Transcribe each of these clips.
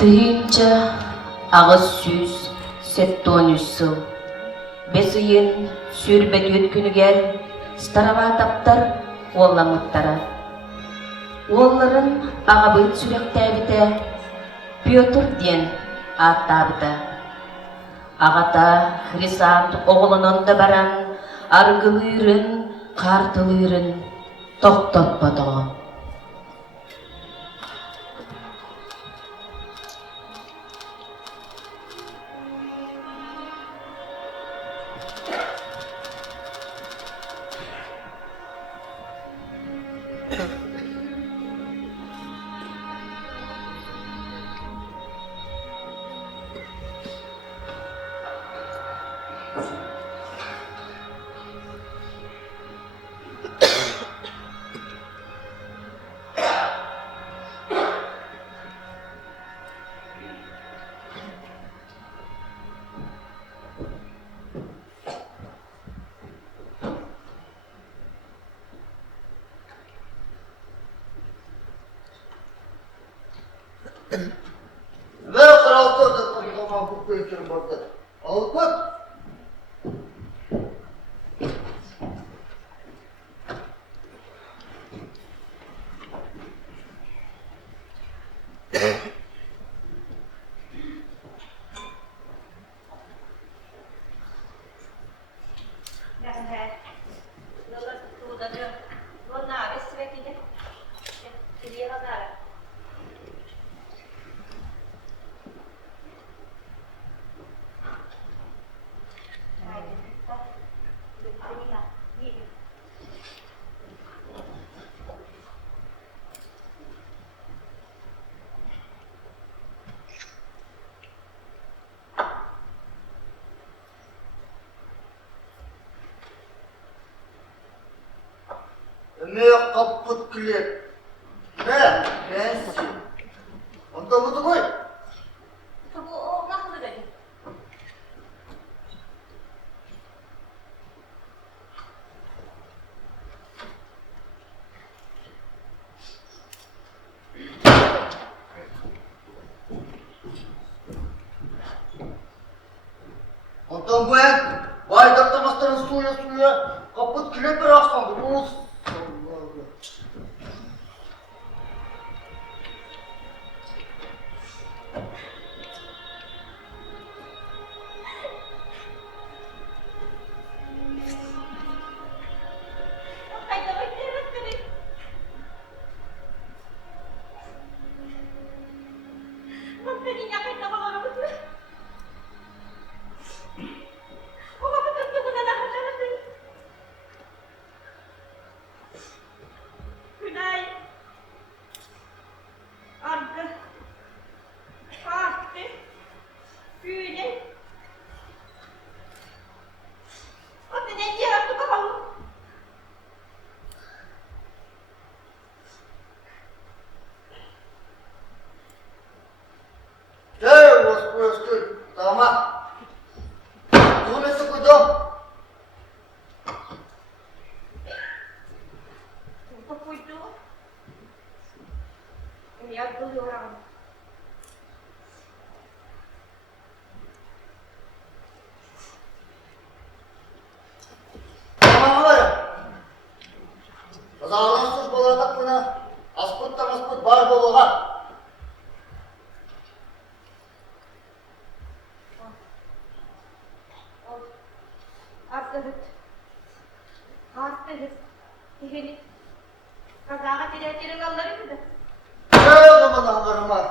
Тыйынча ағыз сүз сеттон үссіл. Бесіен сүрбет өткінігер Староватаптар олламыттара. Олларын ағабыт сүректәбіті П.Х. ден Аатабыта. Аата Хрисант оғылынында баран аргылырын, қартылырын тоқтатпадығы. Ve kralda da tamam bu köyün burada. Alıp bak. Ne kaput kilip? Ne? Bensin. Onda budu koy. Bu o nasıl dedi? Ondan bu en Baydar'da mastanın suya kaput kilip bir aslandı. Rus. Tamam. Bunu nasıl koydum? Burada koydu. Yazılıyor ama. Tamam varım. Kazalansız boladak buna. Asputta masput bar boluğa. Hastayız. Efendim. Kazağa tiretlerin alları mıydı? Ne o zaman ağlarım var?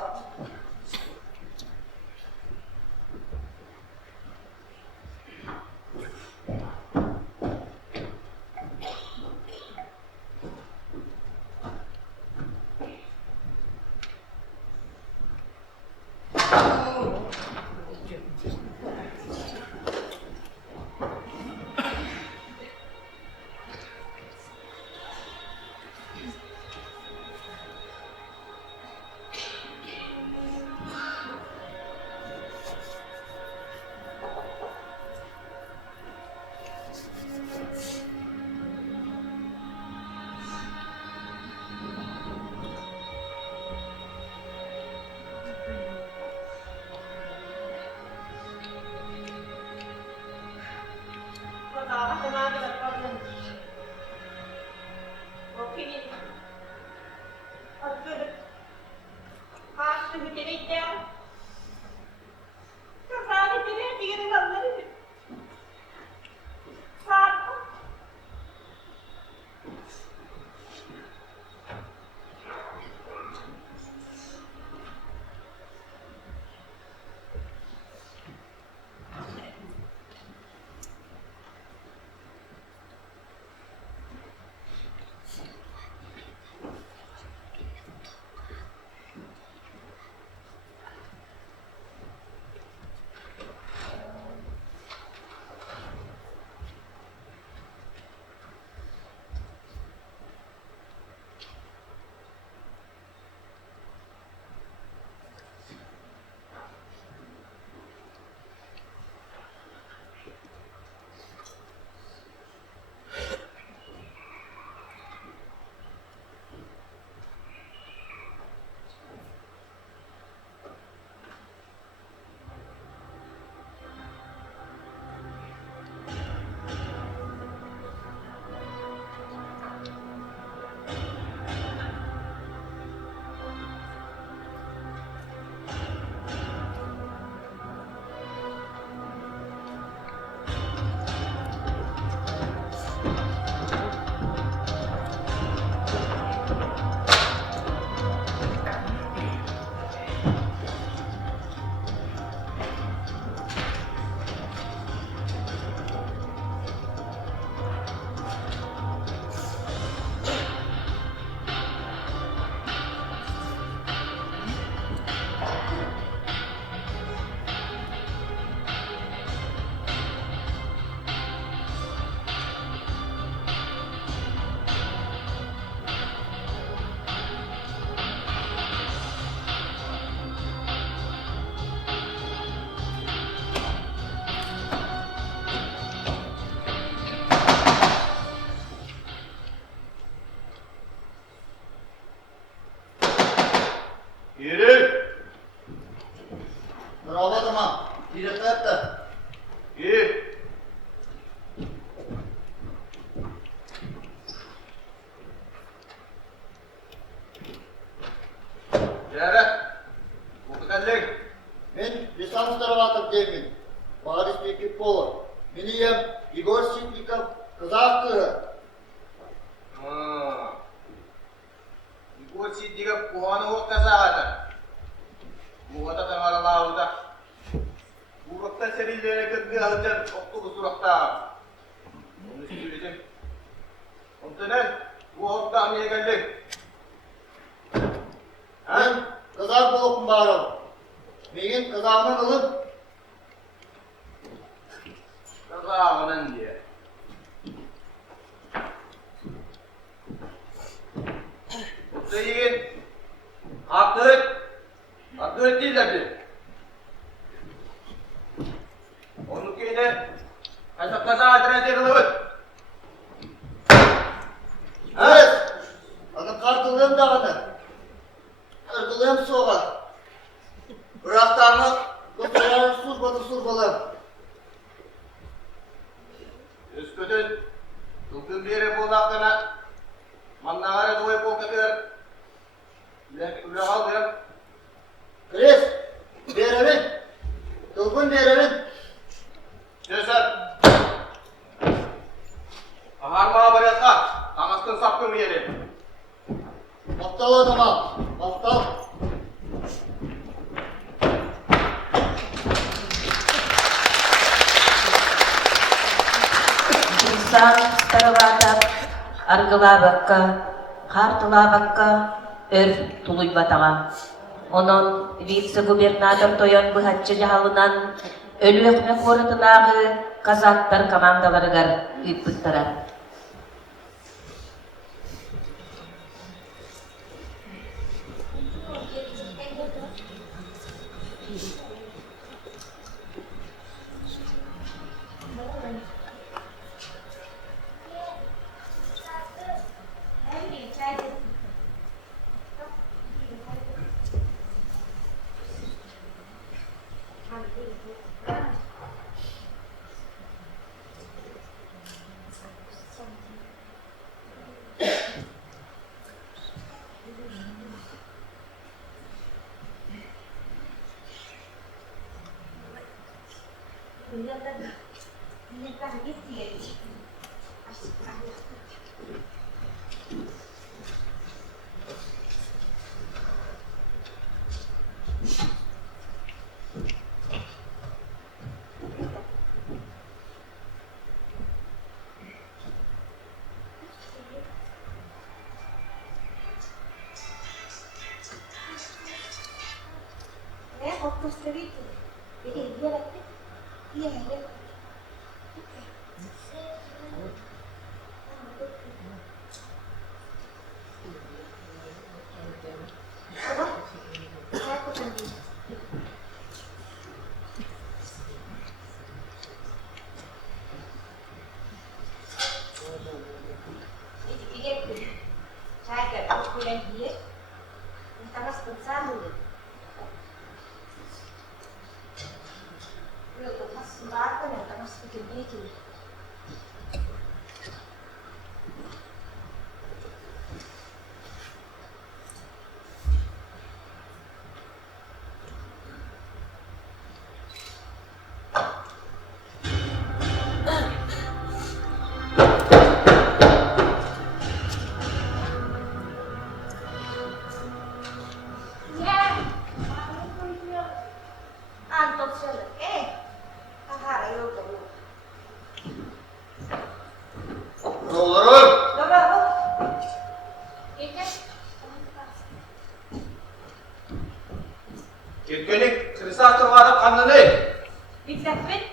Менің Егор Ситников қазақтығы. Егор Ситников қуаны оқ қазағаты. Мұғата таңаралауыда. Ұрықта сәрелері кірге алып оқтығы сұрақтағы. Оны сөйлесем. Онтынан оқта амегелдік. Мен қазақ болықпын барым. Меген қазағынан ылып. Қазағынан де. Осы еген ақтық дейдерді. Оның кейді қазақ әдірәте қылып өт. Әз! Аны қартылым дағаны. Қартылым соға. Бірақтаны құлтырары сұр-балы. Өскөтін тұлтын бері болдақтана маңнағары дұғай болдықыр. Үлі қалдырым. Крес! Беремін. Тұлғын беремін. Сөзір. Ағармаға барятқа таңыстың сапқым елі. Бақтал адама. Бақтал. П.Х.Староватов аргылабакка, хартылабакка өр тулуйбатаға. Онон вице-губернатор тойон быхатчы жахалынан өлі өкмек орытынағы казактар командаларыгар үппіттара. Кеткенік кіріса тұрғада қаныны. Битсәкпен,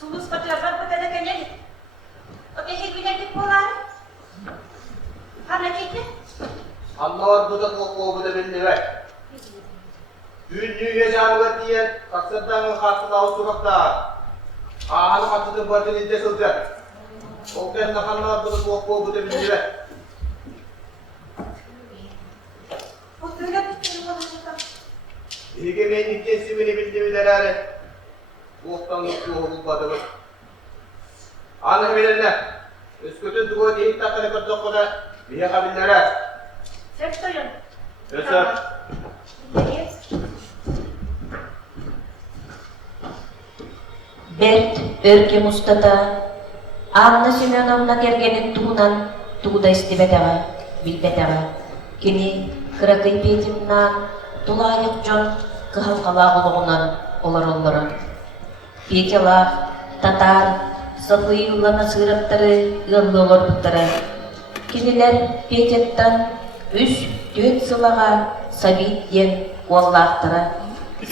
сулус патырған патада кәнелі. Отеше күнәдік болары. Қана кетті? Аннауар бұдық оқуы бұды білді бәк. Дүннүйе жабыға дейін қақсырдаңын қасыға ұсырықта. Ағаны қатыдың бардың елде сылды. Оқтен нақаннауар бұдық оқуы бұды білді бәк. Еге мен нектен сімені білдемелер әрі. Оқтан ұқты оғылбады бұд. Аны белеріне, өскөтін түгі дейін тақыры бір доқыны бие қабілдері. Сөз тойын. Өсір. Берт өрке мустата Анна Семеновна кергенин туунан тууда истибетега, билбетега. Кини кыракый Петиннан тулайык жон кыхалкалаагулугунан олороллору. Петялах, татар, сахыйыллана сыраптары ыллолорбуттара. Кинилер Пететтан үш төт сылага Сабит ден уаллаахтара.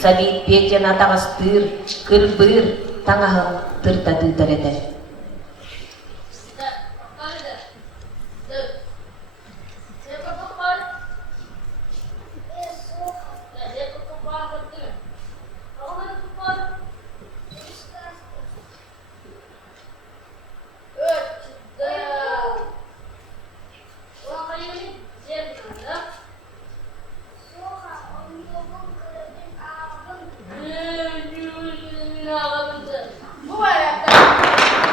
Сабит Петен атагастыр, кырбыр, таңахын тыртатыйтар эте. Bu var ya.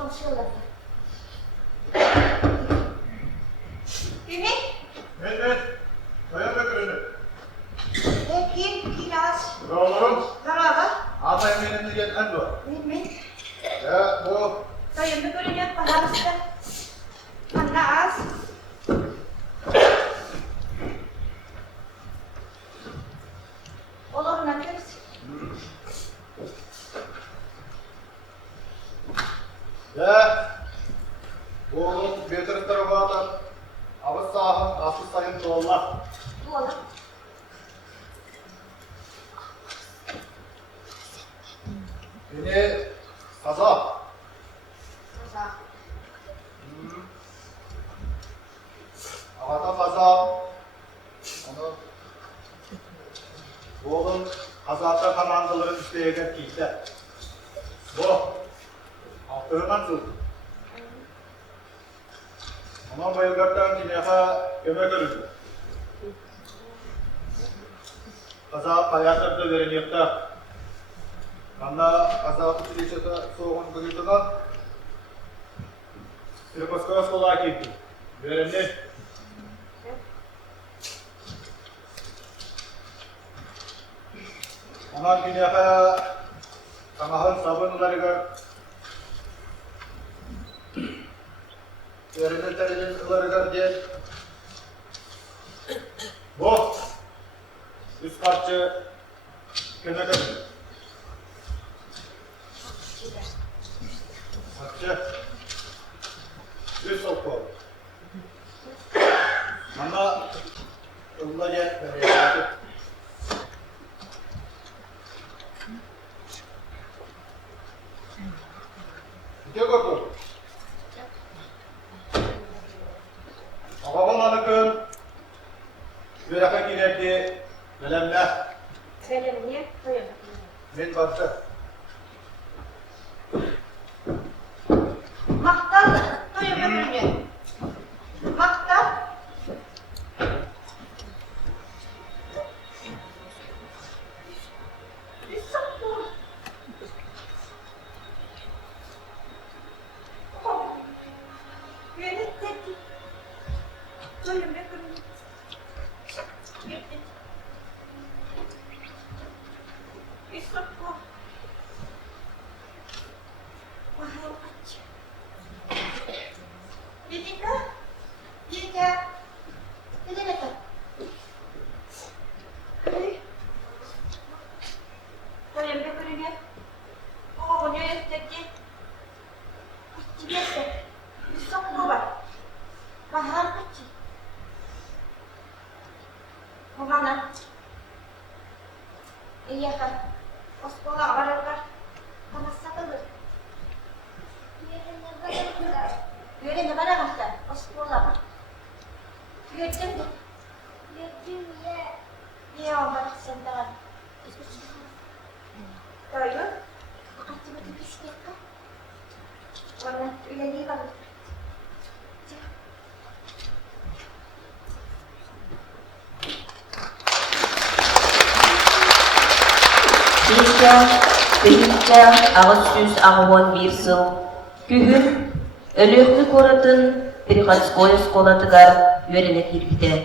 konuşuyorlar. Güney? Evet. Dayan bakalım. Kim? Kiraz. Oğlum. Merhaba. Ama emeğinde gelen bu. Ne? Ya bu. Dayan bakalım ya. Pahalısı. Anna az. Olur ne diyorsun? Ya. Oğlum П.Х.Староватов. Avız sahın asıl sayın doğular. Bu olur. Beni kaza. Güzel. Aata kaza. Onu oğlum kazakta kanandaların isteyecek kiyse. Bu. Aferin sıl. Ama bayılgardan dinleha kömek örüldü. Kaza hayatlarda vereniyekte. Anda kaza kutuliçata soğun kıyıtıdan Sırpaskaya sola kildi. Verenli. Ondan dinleha kanahın sabunlarıga verenli tercihlerine diye bu üst karşı kömek örüldü. Karşı üst okul. Ama yolda gel böyle. Gidiyor okul. Ağabey anıkın yürek girerdi. Belemle. Söyle niye? Dayan. Ben baktı. Maktal. Dayan bakalım ya. Maktal. Kemana? Iya kan, sekolah orang kan, panas sekali. Yürü ne kadar hasta? Sekolah. Yürüdün mü? Yürüdüm ya. Ya bak sen daha. Tayo? Ati mo bisiklet ka? Wala, ilagay ka. Kıyıkça ağız süz ağıvan bir sıl. Kühün, ölüklü koratın П.Х.Староватов skolatıgar yörenek irgide.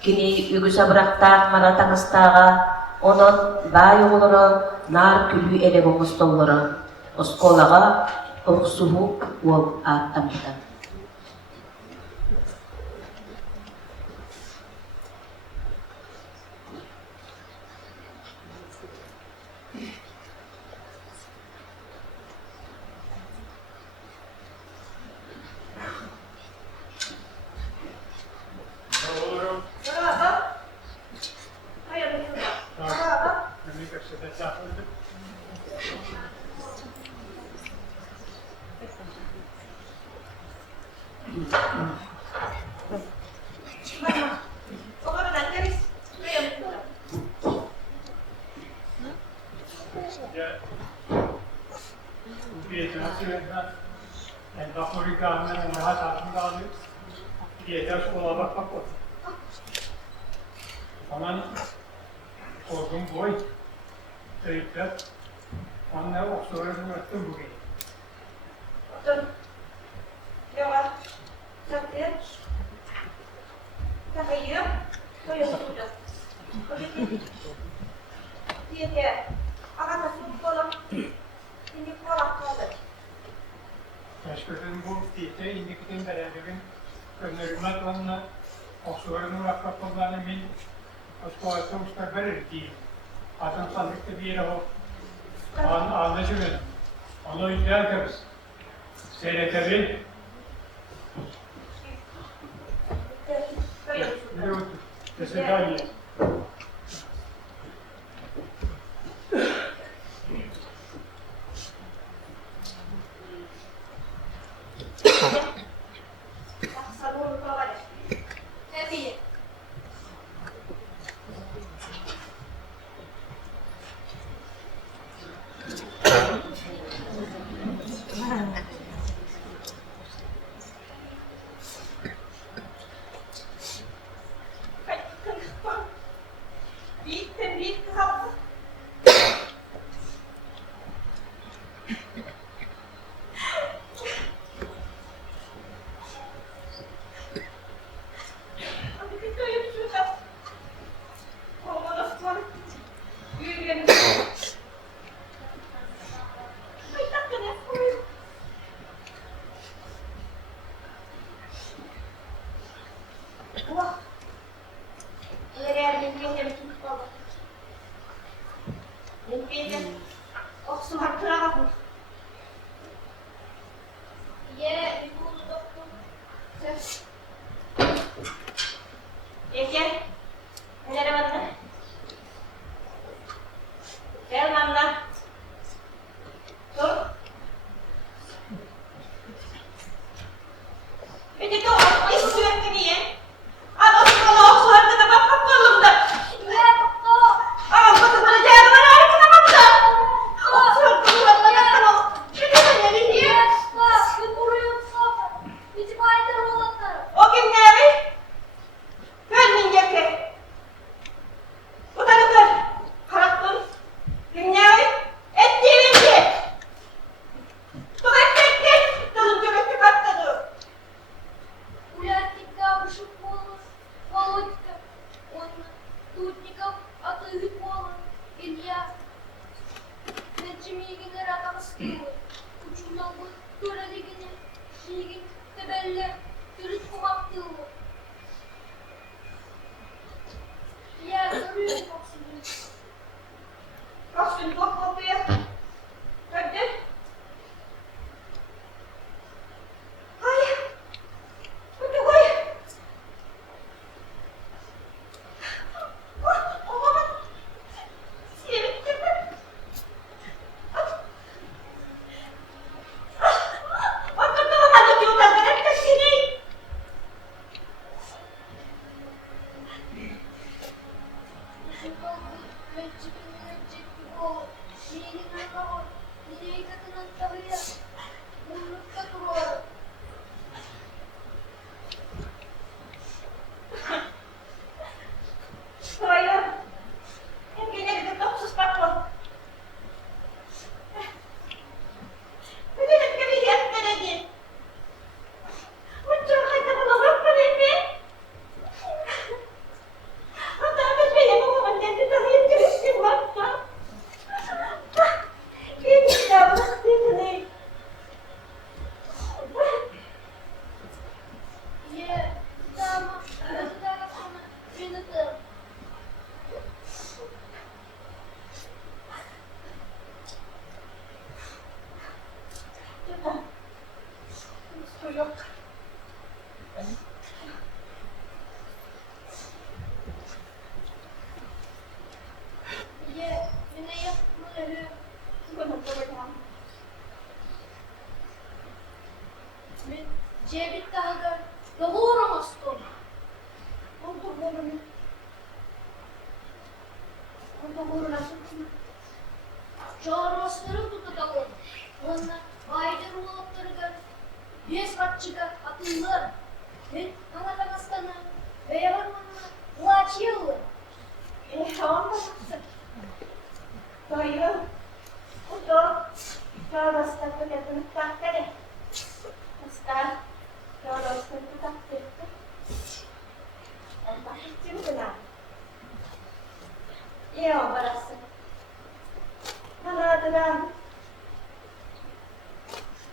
Kini ügü sabıraktağ maratağıstağa, onun bay oğulları nar külü ele boğustolları. O skolağa oksuhu ol Aatamda. Merhaba. Hayır, merhaba. Merhaba. Olur nanti En Afrikaanse en Zuid-Afrikaanse, die heeft juist wel wat kapot. Aman, korkum boy, terikler, onunla oksuları bıraktım bugün. Dur. Eşkırtın bu diyete indikten beraberin önerimat onunla oksularını vakfaklarını min oskoğası uçlar verir değil. Atın sandıkta bir yere o anlaşılır. Onu izler kırız. Seyretebil. Ne otur? Mesela iyi.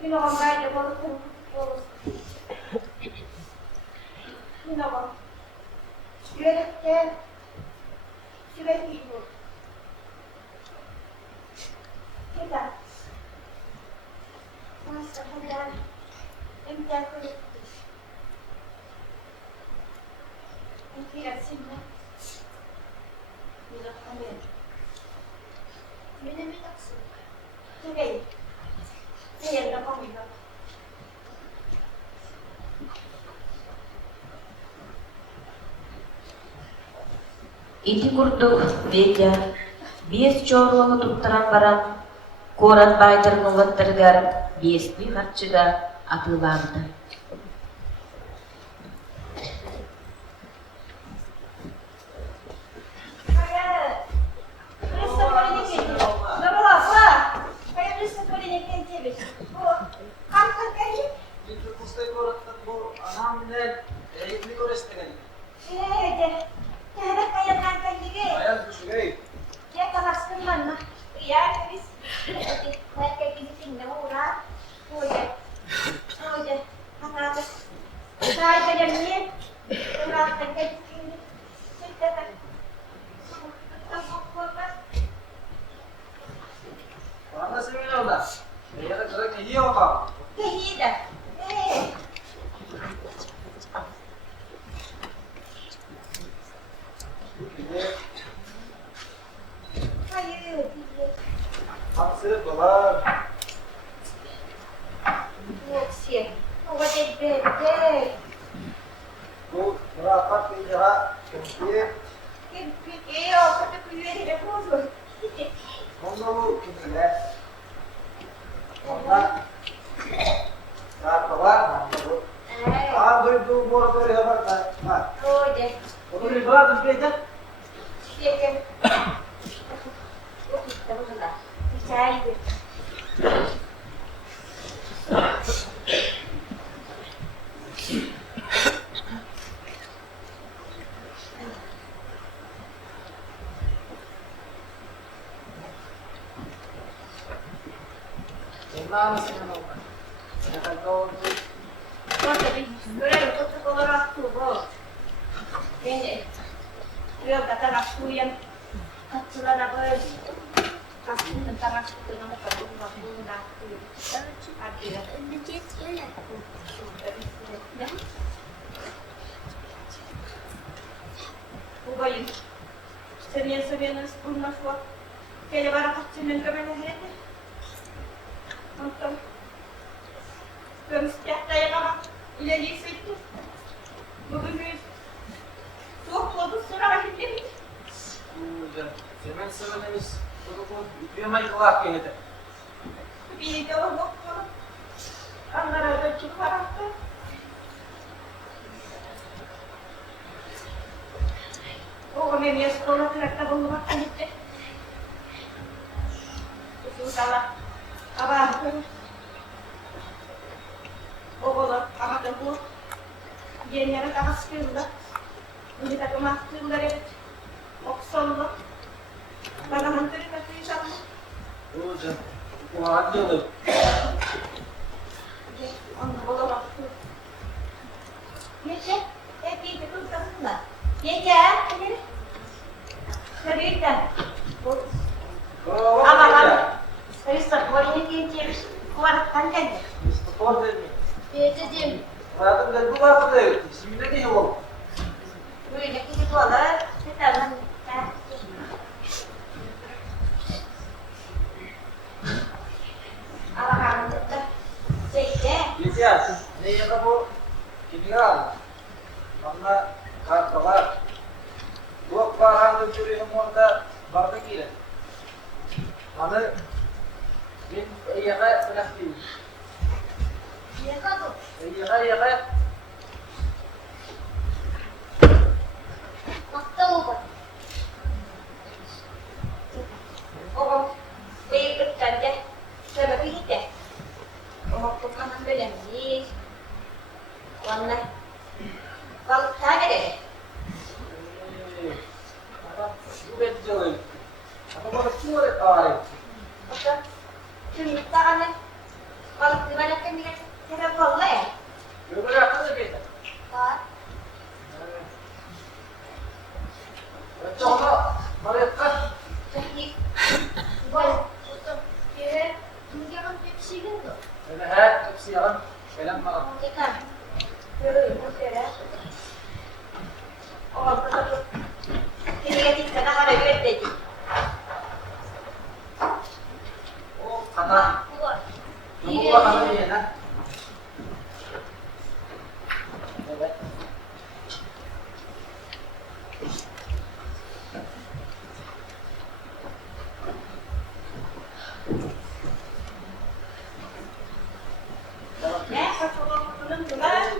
Minä olen näitä vuorossa. Minä olen syödäkään. Syödäkin vuorossa. Ketä? Maassa hädään. En mitään koettis. En tiedä sinne. Minä olen. Minä takaisin. Okei. Sieltä komina. Ити курдук Петя, биэс чорлоҕу туттаран баран, куоран баайдарын улаттарыгар биэспи харчыга атыылаабыта. Kyllä, kalau gimana ini kan cara bola ya? Berapa sih kita? Pak. Coba mereka Teknik. Bola. Betul. Kira mungkin kan Pepsi kan tuh. ada kesialan kalian malah. Mungkin kan. Yaudah, mungkin ya. Oh, betul. Ini kan kita nak ada duit deh. Oh, kata Buat. kamu buat apa dia nak? Ya, kalau belum jelas.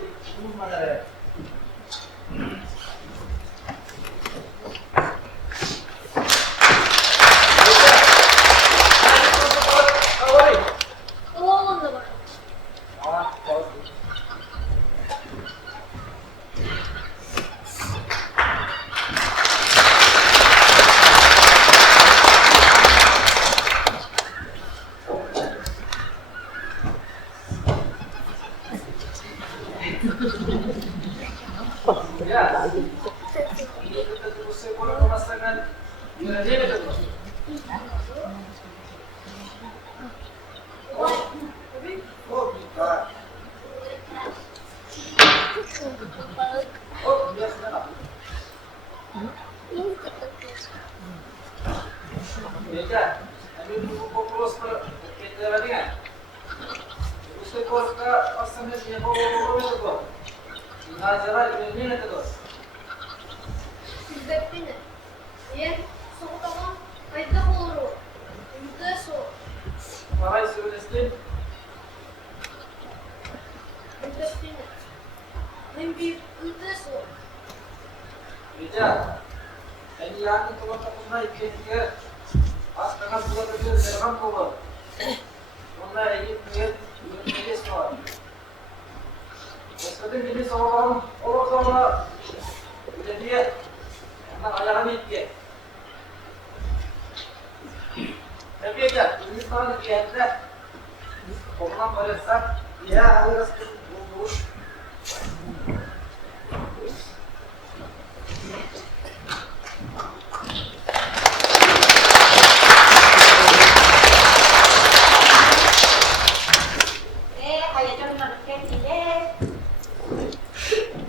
Oh, enggak. Ya, ini kita terus sekolah pemasangan di mana dia betul? Oh, kita. Oh, biasa lah. Beja, ambil buku populus per kita lagi kan? Terus sekolah ke pasangan dia populus itu. Nazara ini itu tuh. Filipina. Ya, soal kamu ada bolu. Itu so. Para Celestin, Filipina. Mimpi itu so. Beja, ini yang itu waktu pernah ikut as tengah bulan itu dalam kau. Mana ini semua. Sekarang ini orang jadi dia anak ayah ni dia. Tapi aja, ini sekarang dia ada. Orang berasa dia harus buru. Kayak contoh kayak gini.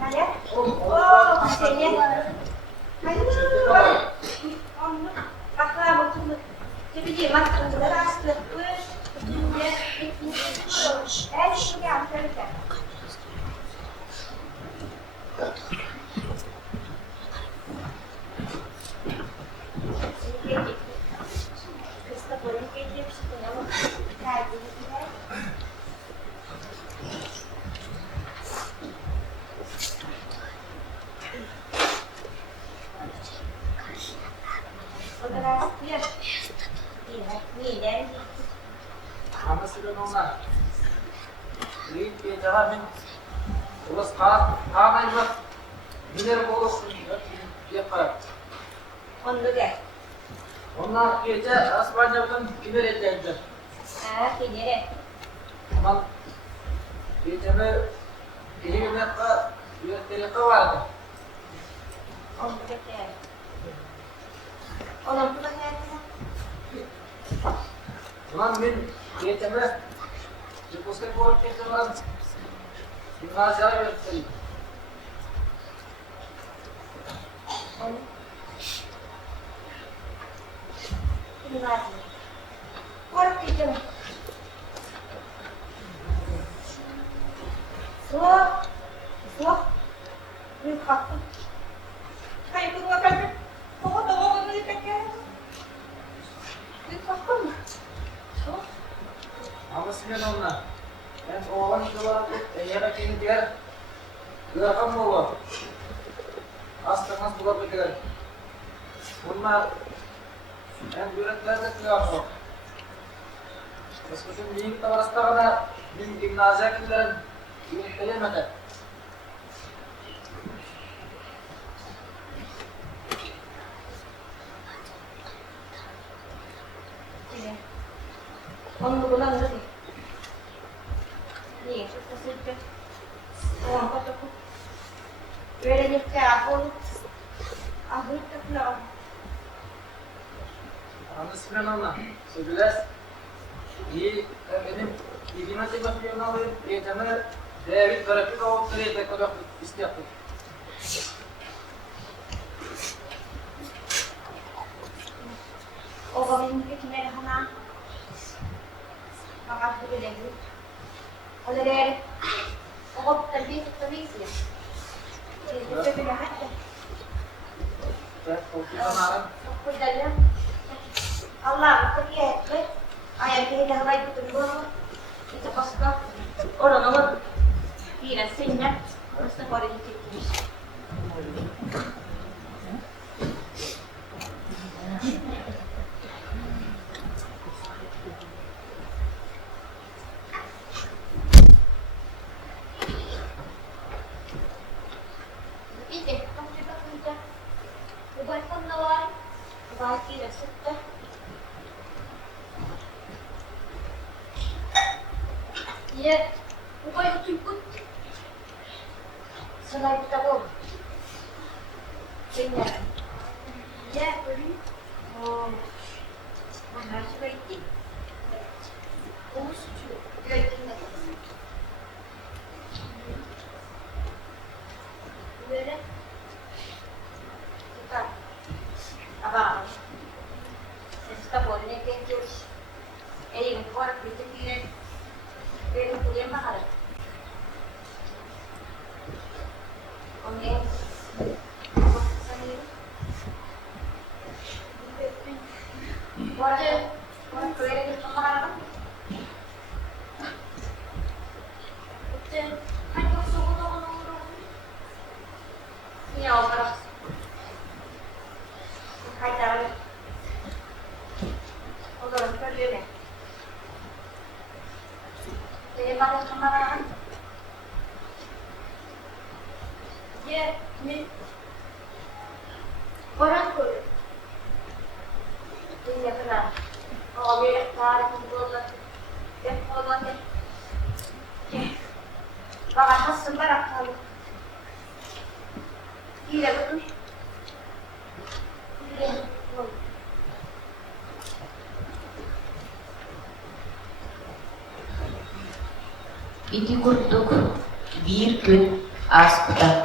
Ada? Oh, hasilnya. Ayo. Kakak betul. Jadi jimat terus terus. Ya, ini. Ini apa ya? Kita boleh kerja sebenarnya. Kayak gini. Kamu sudah nona. Ini dia jalan. Terus kamu ini miner bolos dia apa? Untuk ya? Ona dia asmanya bukan miner aja. Ah, ini deh. Mam, dia ini apa? Dia terkawal. Untuk ya. Orang punya Mam min dia Depois que for que lá mas já é assim. Amasnya nona. Dan orang itu ya kini dia gerakam mau. Astana buat pikiran. Unma yang berat ke apa? Terus kemudian ini kita rasa karena di gimnasia kita ini kalian ada. Orang bulan tadi. Niin, sitten sitten on kotoku. Böyle niitä ahun. Ahutta kyllä on. Anlasın ama söyleriz. İyi benim ilgimati bakıyorum ama yeterli David tarafı da o sırada kadar istiyor. O benim fikirlerim hana. Fakat bu değil. Olere o tabii tabii ki. Itu beda hatta. Aku dalam Allah itu dia, ayat ini dah baik betul. Itu pasti orang orang tidak senyak, pasti orang itu. Ya, upaya itu ikut. Selain kita bom. Sehingga, ya, beri. Oh, mana sudah itu? Oh, sudah. Dia itu nak. Boleh? Kita apa? Kita boleh kerja. Ini buat kita ni. Pero pudiera bajar. Oke. Orang kuliah di Semarang. Hanya suku nomor. Ini orang. Kaitan. Orang kuliah ni. Saya pakai Semarang. Ya, ni orang kuliah. Ini kenal. Oh, dia sekarang kumpul. Dia kumpul ni. Bapak khas Semarang kali. Iya betul. Iya. Ити курдук бир күн аспыта.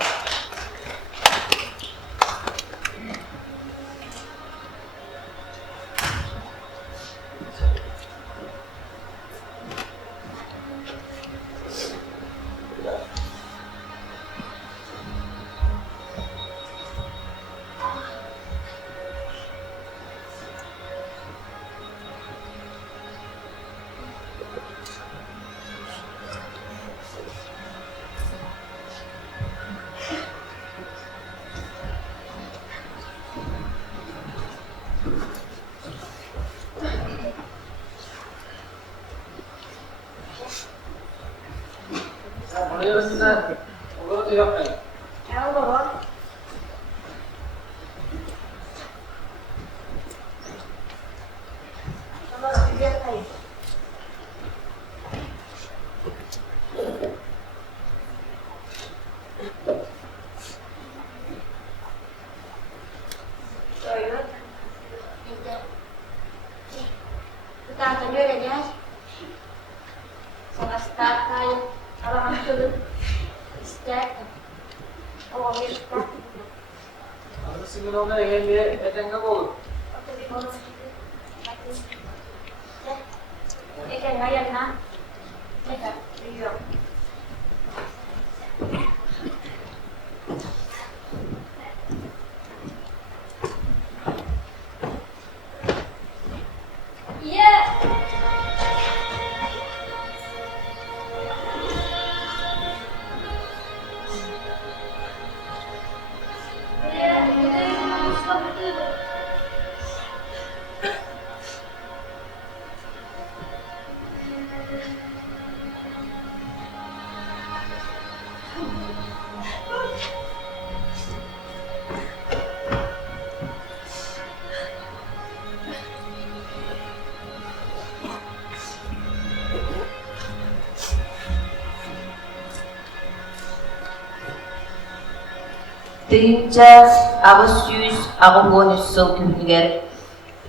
Тыйынча агыс 13 сыл күнігер.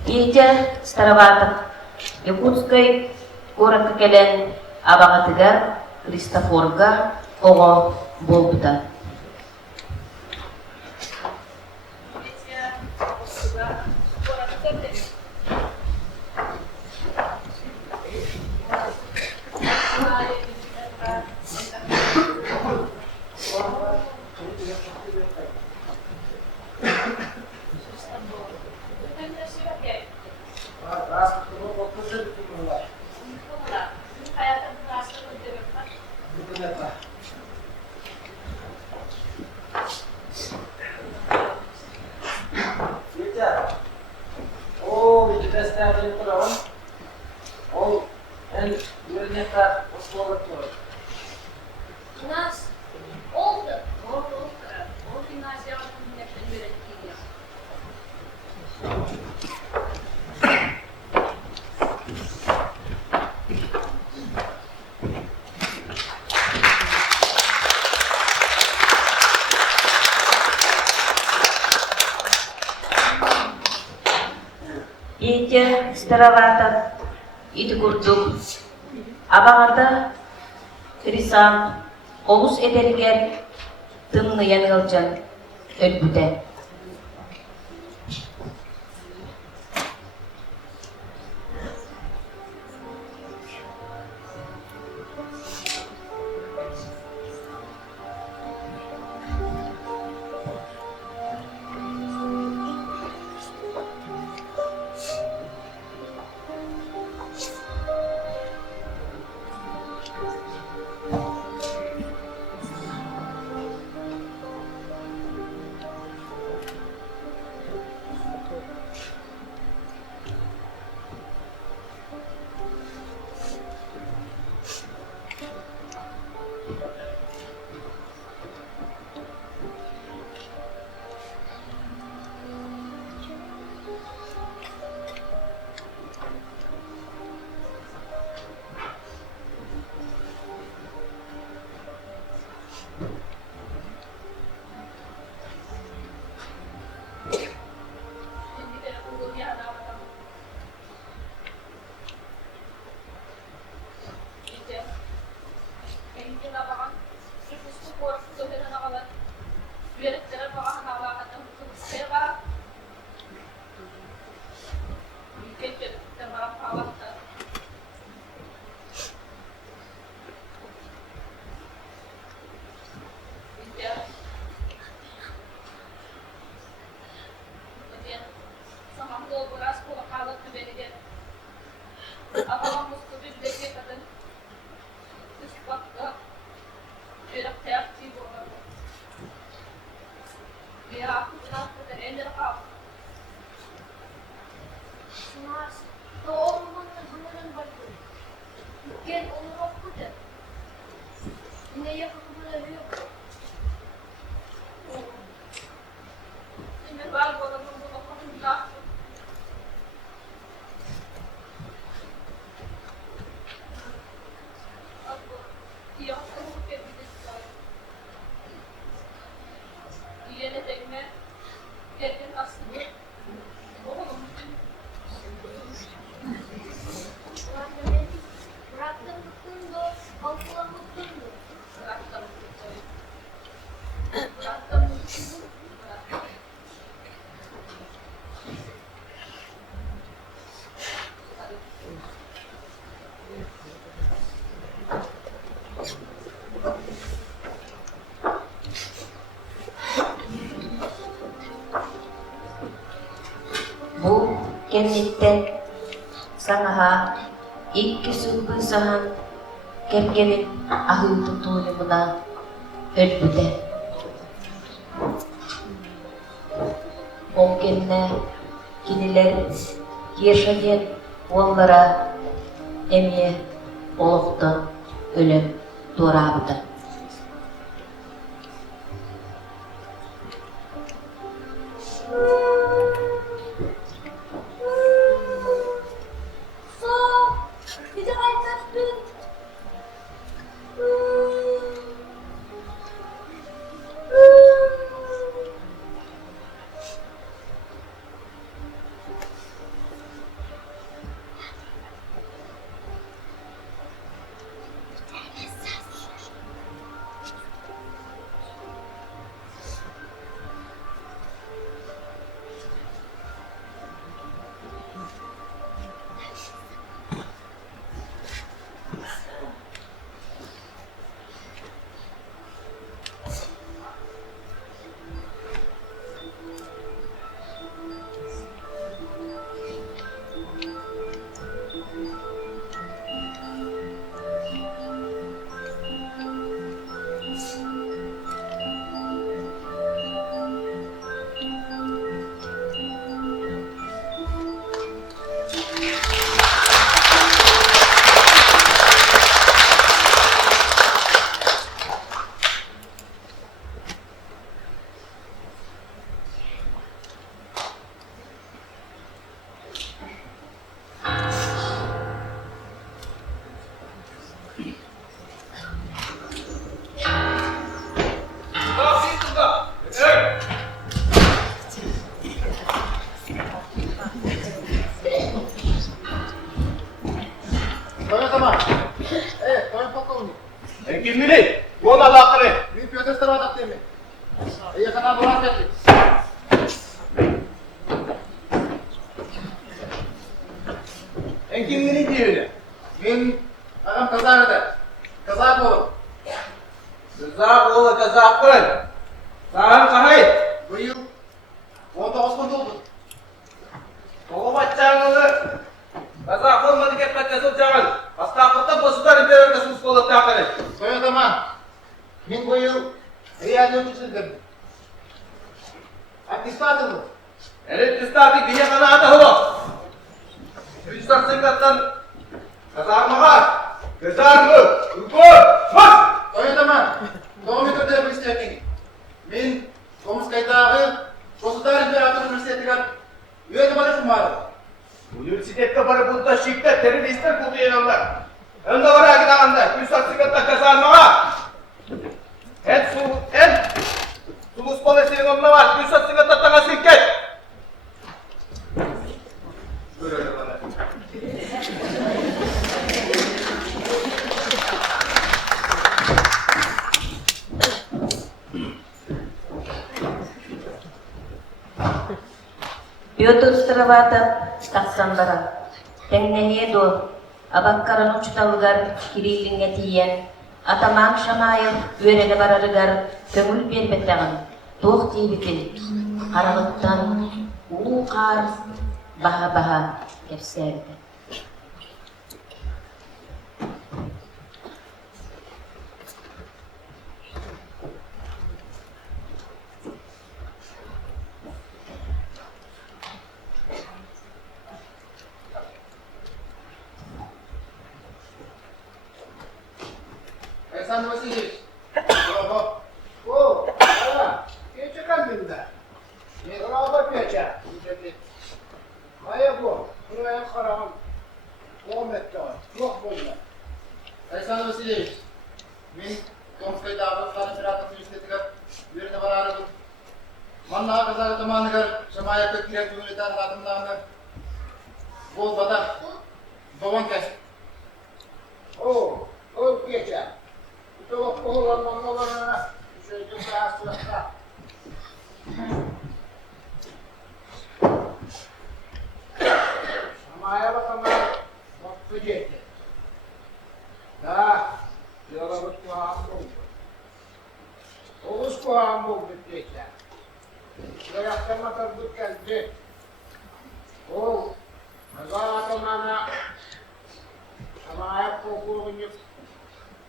П.Х.Староватов Якутской городка келен абағатыгар Христофорга оғы болбыта. П.Х.Староватов иди курдук. Абағата Хрисан олус эдергер тымны янгылжан өлбүтэ. Kenitten sanaha iki sılbısahan kerkenin ahı tutuğumuna ölbüde. Onkenne kiniler yaşayan onlara emiye oluqta ölüm dorabıda. Yol alakırı. Мен П.Х.Староватов деймін. Аяқана болар деді. En kimliğini diyor. Мен ағам қазақ еді. Қазақ болып. Kızak oğlu kızakın. Sağın kahayt. Биыл 19 күн толды. Oğlum açacağınızı. Kızak olmadı ki kaçasıl çağın. Hastaqlıkta basılar imperatorsunuz kolu takırı. Соятаман. Мен биыл реально өтішілдім. Аттестатым бұл. Evet üstadı bir yakana adı o. Üstad sıklattan. Kızarmağa. Kızarmı. Ürkü. Bak. Соятаман. 9 метрде бір істеген. Мен Томскайдағы Жосудар император университетіге өте барышым бар. Üniversitette barı bulda şikte teröristler buldu yanımlar. Önde var ağında. Üstad sıklattan kızarmağa. En Sulus polisinin onunla var. Üstad sıklattan tanı silket. Böyle öyle bana. П.Х.Староватов тақсандара. Тәңнәне до абаккаран учталыгар кириллинге тиен. Атаман Шамаев өреге барарыгар көңіл бербеттағын. Тоқ дейбітін. Қаралықтан қар баха-баха кепсерді. Александр Васильевич. О, ала, Петя кандында. Мен ұралба Петя. Мая бұл, құрайын қарағым. Оғметті ғой, жоқ болды. Александр Васильевич, мен Томскайдағы Қаны Пиратов университетіге өріне барарығым. Маннаға қазағы таманығыр, Шамаевты кірек өңілетен қатымдағында. Бол бада, доғын кәсіп. О, ол Петя. Todo puhulan mammalana, syytyy päästyästä. Sama ajalla tämä loppu jette. Tää, siellä on kuhaan muuta. Olus kuhaan muuta tehdään. Ja jahtamaton tutkelti. Ol, mä saatamana. Sama ajalla kuhuun nyt.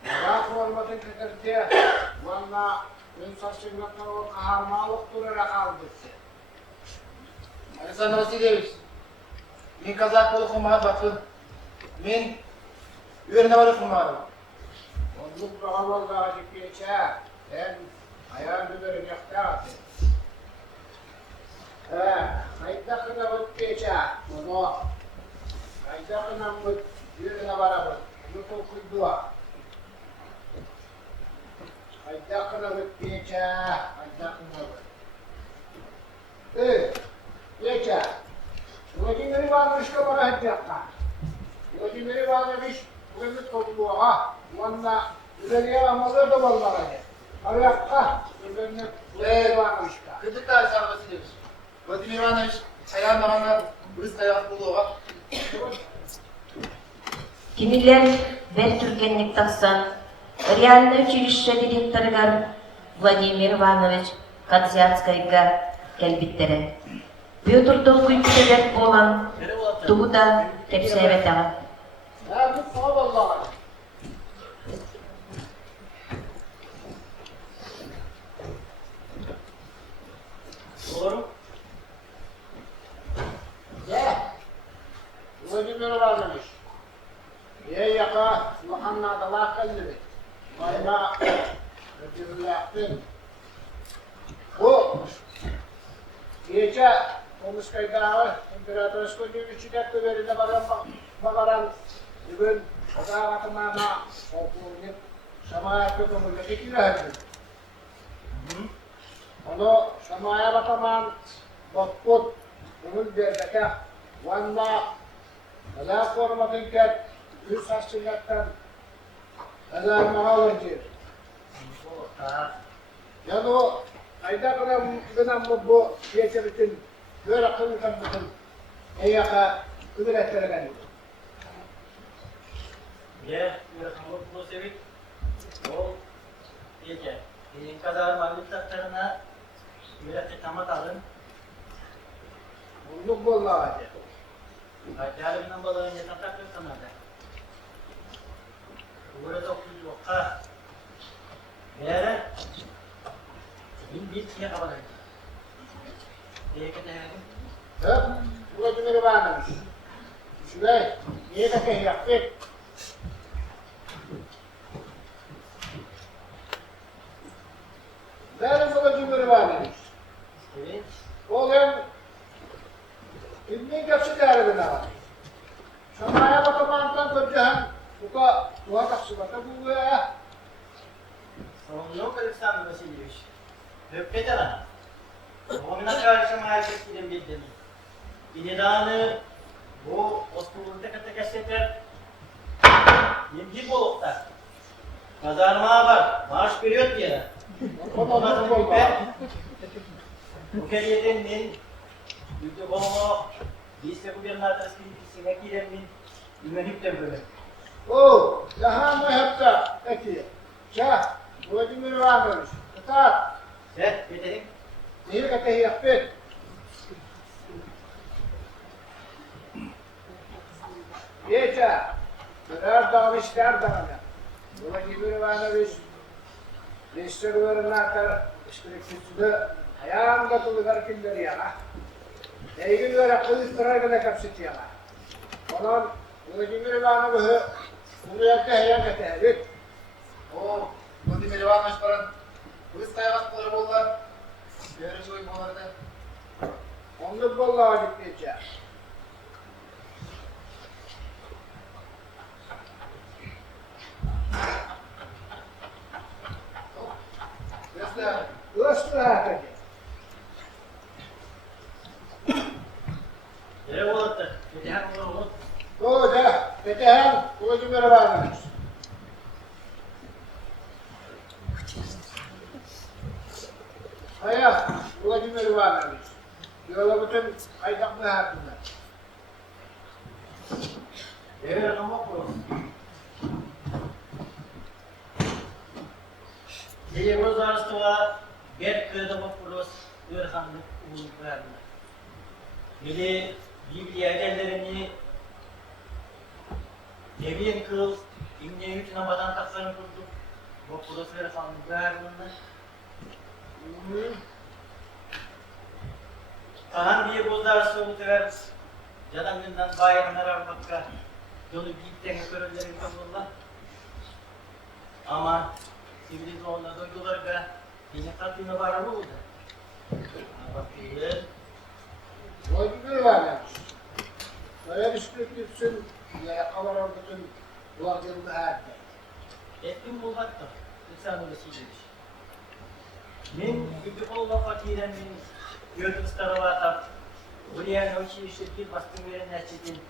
Bak olmadın kıtırdı, valla ben saçımda o kaharmalık durarak aldı. Александр Васильевич, мен қазақ болып қымағат бақын. Мен өріне барып қымағым. Onluk daha oldu geçe. Sen ayağını böyle yakta. Kayıtta kına bak geçe. Onu kayıtta kına bak yürüne beraber. Yutul kuyduğa. Kayıtta kına bak geçe. Kayıtta kına bak. Geçe. Vladimir Ivanovich'ka bana hep yakta. Vladimir Ivanovich bugün topluğa. Valla ileriye almaları da vallahi. Arayakta. Bugün Vladimir Ivanovich'ka. Күдікті Александр Васильевич. Владимир Иванович аяғындағаннан өз таяғын болуға. Кинилер бер түргенлік тақсан, реальный училище директорыгар Владимир Иванович Кадзиатскайга келбиттері. Пётрдың күйіпселер болан туғыда тепсебетаға. Ya bu vallahi. Doğru. Ya. Vladimir Ivanoviç. Ya yaka Muhammed Allah kalbi. Bayma. Ödüllahtin. Bu. Gece Tomskaydağı İmparatorsko Üniversitesi veride bagaran bugün Odavatımana okulunun Şamaya kökümünde ikilerdi. Onu Şamaya bataman Bokut Umul Berdeke Vanla Azar korumadın ket Yüz hastalıktan Azar mağalındır. Yani o ayda kadar gınan bu geçebitin böyle kılırken bütün eyyaka kudretlere geldi. Ya, bu sevik. O gece. En kadar mağlup taklarına üretip tamat alın. Bulduk bolla hadi. Acayip balığın yatan taklar sanırdı. Burada okuyucu oka. Meğer bir şey kapalı. Diyekete Hep bu günleri bağlamış. Şuraya niye de keh yaptık? Benim bu günleri bağlamış. evet. Oğlum ilmi kapsı değerli ne var? Şamaya bakamantan göreceğim. Bu da dua kapsı bata bu ya. Sonunda kırıksan bir meseleymiş. Höppet ana. Oğluna karşı maalesef gidin bildim. İnedanı bu Osmanlı'da katekeşleter. Yemci bolukta. Kazanma var. Maaş veriyor diye. Ona da bir ben. Bu keriyeden min. Yüzde kolumu. Lise gubernatörü isine giren min. Ünlenip de böyle. Oo, daha mı hepta? Peki. Şah, bu günleri bağlamış. Tutar. Evet, beterim. Niye katehi yaptık? Yeça, birer dağılışlar dağılır. Buna gibi bağlamış. Restoranların atar, iştirakçısı ayağında tulular kimleri yana. Neygin ve rakılı sırayla kapsıtıyorlar. Onun buna gibi bağlamış. Bunu yaptı heyan katehi. O Vladimir Ivanoviç paran. Kız kayakları bollar. Görüş oyun bollarda. Onu bolla gitmeyecek. Göster. Dostlar hadi. Yere bulattı. Beterim olur. O da Betehan kılıcı bağlamış. Hayat kılıcı bağlamış. Yola bütün ayaklı hakkında. Evet, ama bu. Yiyemiz arasında bir kırda bakıyoruz. Bir hanlık uzun verdi. Biri Biblia ellerini Devin kıl, İmniye hüküne badan taklarını kurduk. Bakıyoruz bir hanlık verdi. Kahan diye bozarsa unutuver. Cananından bayramlar armakka. Yolu gittiğine körüllerin kabullar. Ama sivilizasyonla duygular da yine tatlına var mı oldu? Bakayım. Kılıcı bağlamış. Böyle bir sürüklüsün yakalar bütün bulaşıldı hakkında. Ettim bulmaktım. Lütfen öyle söylemiş. Min gücü olma fakiren min П.Х.Староватов. Влияние училища поступил на Читин.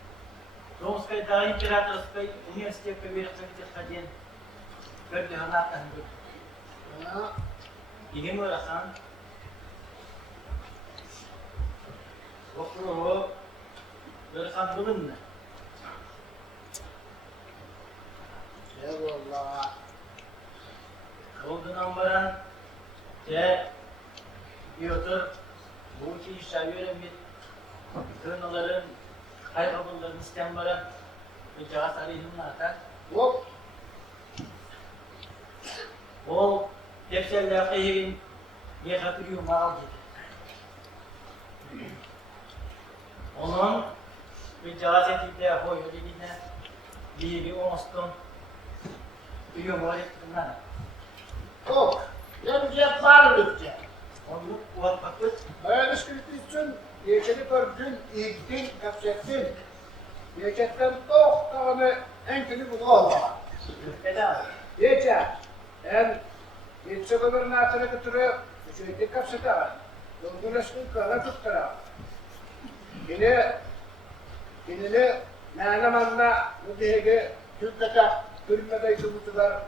Ромская да императорской университет коммерческих один. Körde hanattan dur. İgin orasan. Okuru orasan bulun. Eyvallah. Olduğundan varan te diyordur. Bu iki işler yönelik kırnaların, kaybolların istemlerin ve cihaz arayışını atar. Hop. O defterler kıyırın yakatırıyor mal gibi. Onun bir cihaz etinde koyuyor eline bir onston uyuyor var ettiğinden. Hop. Yemeyecek var bitti. Onu muvaffaklık Böyle sürüklüsün geçeni gördün, ilgin, kapsettin. Geçetten çok tane en kötü bunu oldu. bedava. Geçer. En geçse gubernatörü götürüyor. Sürekli kapsıtar. Dolduruşun kala tutturar. Yine mağlamanla bu dihege tüm kaçak, türmede yıkılmışlar.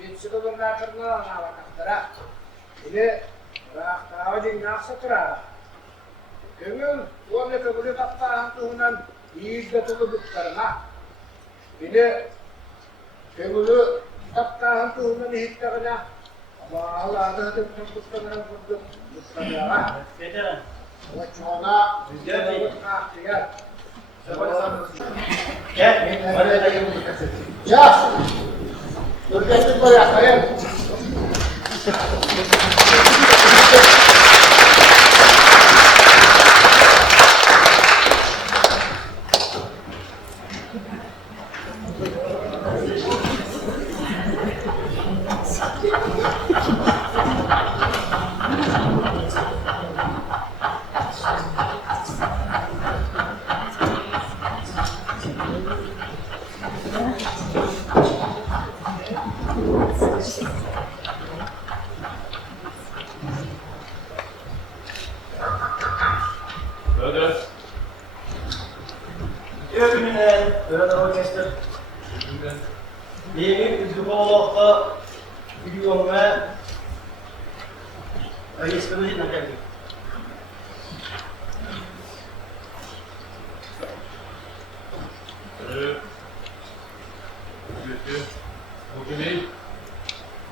Geçse gubernatörüne anlamadan. Dara. Ini tahu di nasatra. Kemudian tuannya kemudian apa tuhunan iga tuh karena ini kemudian apa tuhunan hit karena malah ada tempat karena untuk karena. Veteran. Wacana jadi ya. Ya, mana lagi berkasih? Ya. Berkasih pada saya.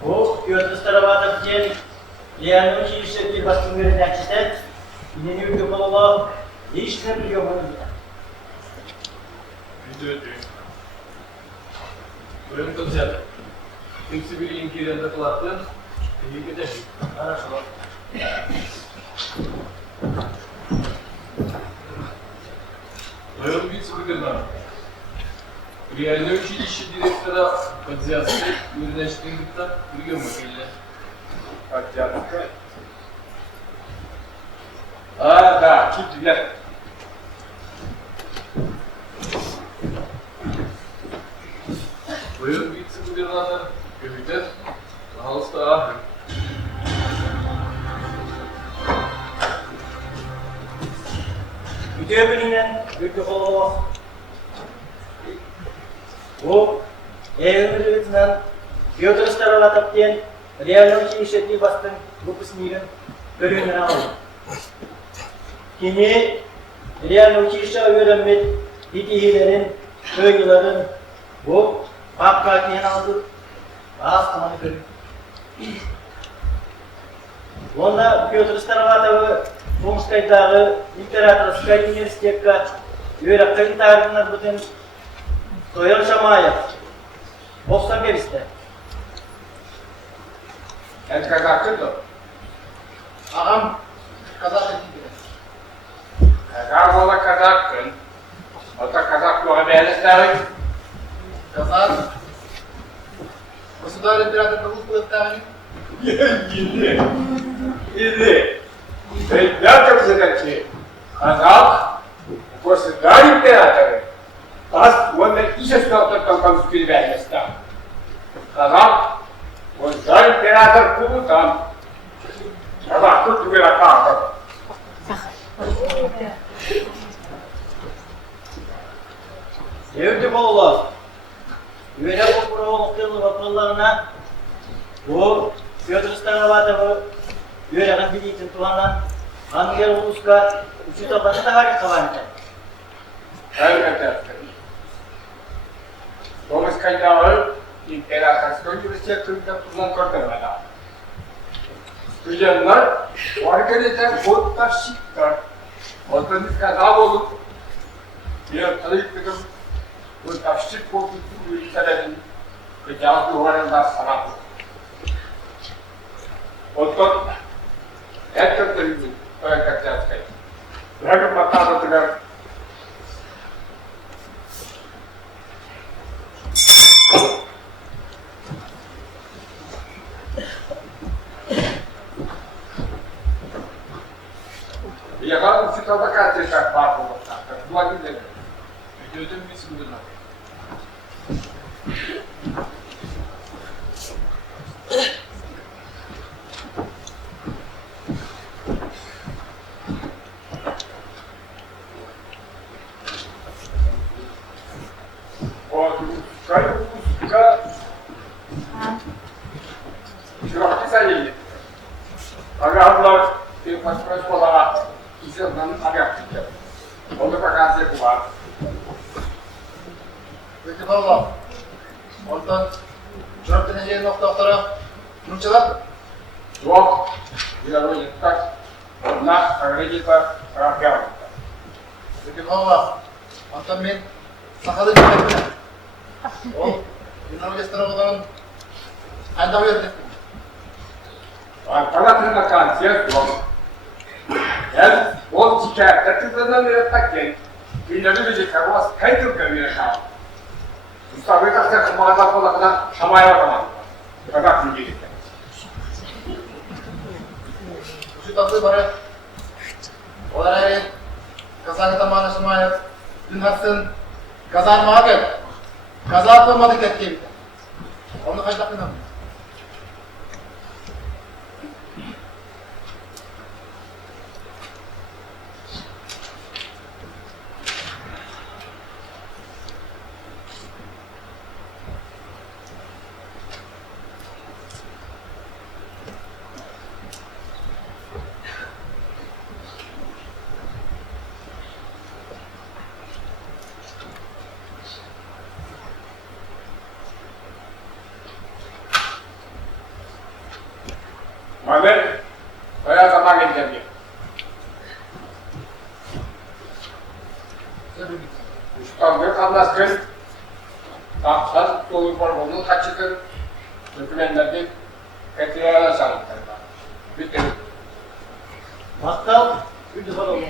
Bu П.Х.Староватов ден реальный училище баскын вернячитет, и не выдумало личное приемное. Бөлім концерт. Сибирин келген доклады. Хорошо. Бөлім вице-губернатор. Реальное училище директора Подзятской университета приема келді. Подзятская. Да, чуть вверх. Бөлім вице-губернатор комитет. Пожалуйста. Müdürlüğünden П.Х. Bu П.Х. П.Х.Староватов ден реальный училище бастың выпускнигін көрінен алды. Кене реальный училище öğrenmet итигелерін, öğülерін bu П.Х. кен алды, астаманы көрін. Онда П.Х.Староватовы Омскайдағы императорская университетка öğretmen tarihine bütün Toyol Şamayev Bostan Beris'te. Это казак кто? Ağam kazak edildi. Казак была казак. Это казак кто обязан ставить? Kazak Государь император Кабул Пылыктağı'nın Или ребята казаки. Казак государь императора. Он еще сказал, что там конспирация стал. Казак государь император Кубутан. Казак тут тебе раката. Sevgili Bollar, üyele bu programın vapurlarına bu П.Х.Староватовы üyelerin bildiğin tuğanan Angel Uluska üçü tabanı da harika var. Evet. Омскайдағы императорский университетінде туған көрдірмеді. Студенттер организация подтащиктар. Отын казак болып, ертіліктігім подтащик болып университетін көтяғы орында санады. Оттон әттірдің П.Х.Староватов. Бірі матағы түгер. Я вам всегда показываю, как папа вот так, как благодарю. Идете вице-губернатор. Вот, sayıydı. Agarlar bir başka şkola izlenen agar. Onu bakası var. Peki valla. Ondan çorap deneyeceğin noktalara nurçalar. Yok. Bir ara yettak. Ona agregita rakyat. Peki valla. Ondan ben sakalı bilmem. O Yunan П.Х.Староват'ın ayda verdi. Arkadaşlarına kansiyer yok. Yani o şikayetler kızlarından yarattakken günleri bilecek karvas kayıtlı görmeye kaldı. Mustafa Bey'den kumarlar falan kadar şamaya bakamaz. Fakat bilgilikten. Şu tatlı bari. Olar her kazanı tamamına şamaya. Dün hatsın kazanmaya gel. Kaza olmadı ketki. Onu kaç dakika mı? Mabel, saya sama geleceğim. Ustazlık anlaştın. Taksan, doğru formunun kaçırdın. Dokümenlerden getirerek sağlıklar var. Bitti. Bakkal, bir defa oldu.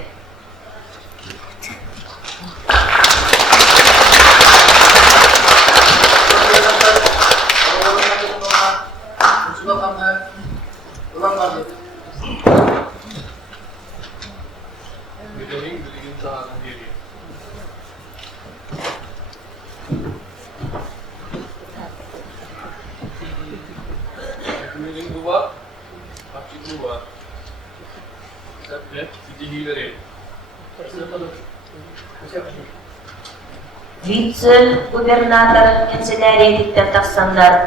Vice-gubernatör kanselariyetinden taksanlar,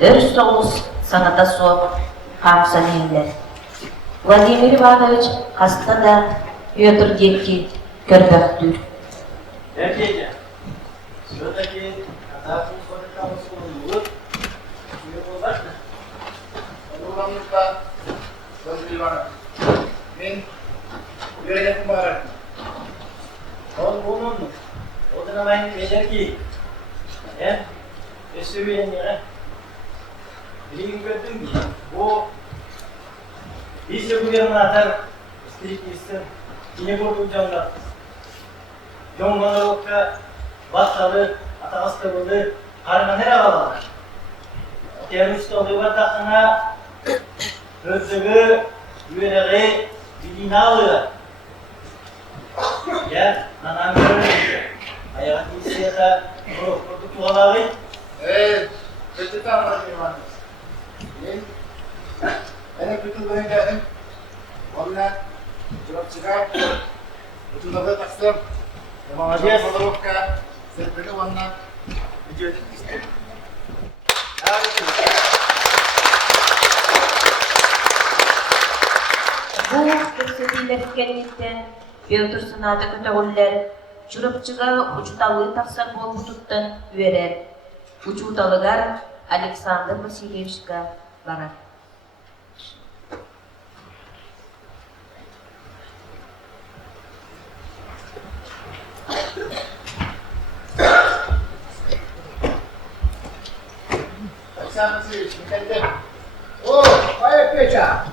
öz soğuz sanata soğuk, hapsa neyler. Vladimir Ivanoviç hasta da Pётр Дедки körböktür. Erkekler, sıradaki Aata'nın fabrikalısı olur. Suyu olacak mı? Programımızda söz bir var. Ben görelim var. Onun o dönemin eder ki, söyleyeyim ya. Bilim gördüm ki, bu vice-gubernatör istedim, yine kurtulacağımda. Yonganlıkta battalı, atastıvılı, karına nere bağlar? Terörist oluyor takına, özlüğü, yüreği, bildiğini alıyor. Ya, nanam görünüyor. Ayağı kimseye de kurdu tuğaları. Peçete anlatayım var. Ben bütün böyle geldim. Onunla çorap çıkar. Bütün da taksam. Ama acaba fotoğrafka sepete onunla video edip istedim. Bu gösterdiğilerkenlikten Pётр sınavda kötüğüller, çırıpçıga uçutalığı taksak bol tuttan verer. Uçutalıgar Aleksandr Vasilyevич'ga barar. Aleksandr Vasilyevич, geldim. O, Aya Peça.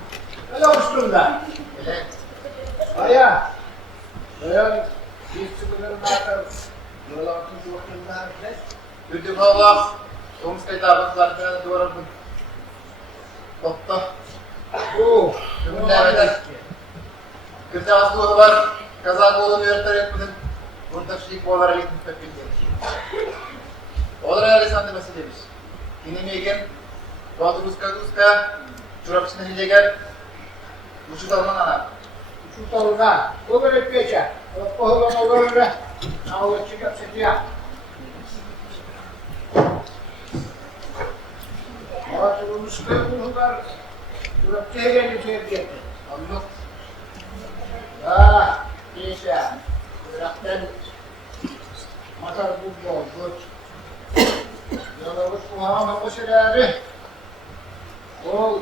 Öyle uçtuğunda. Aya. Aya, biz çıkıların atarız. Yola oturduğu vaktinden biz. Güldüm Allah. Tomskay dağıtılar biraz doğradım. Topta. O, Günlerden. Kırta aslığı var. Kazak oğlum yönetler etmedim. Burada şiik boğalara gittim pek bilmiyorum. Olur Aleksandr Vasilyevич. Dinlemeyken, Ruska, çorap içinde hilegen, uçut alman ana. uçut alına. O böyle Peça. Oğlan olurlar. Ağla çıkıp çekiyor. Ağaçın uçtuğu bulurlar. Çorapçı hemen getirdi. Anlık. Neyse. Bıraktan matar bu oldu. Yalnız bu hamam bu şeyleri. O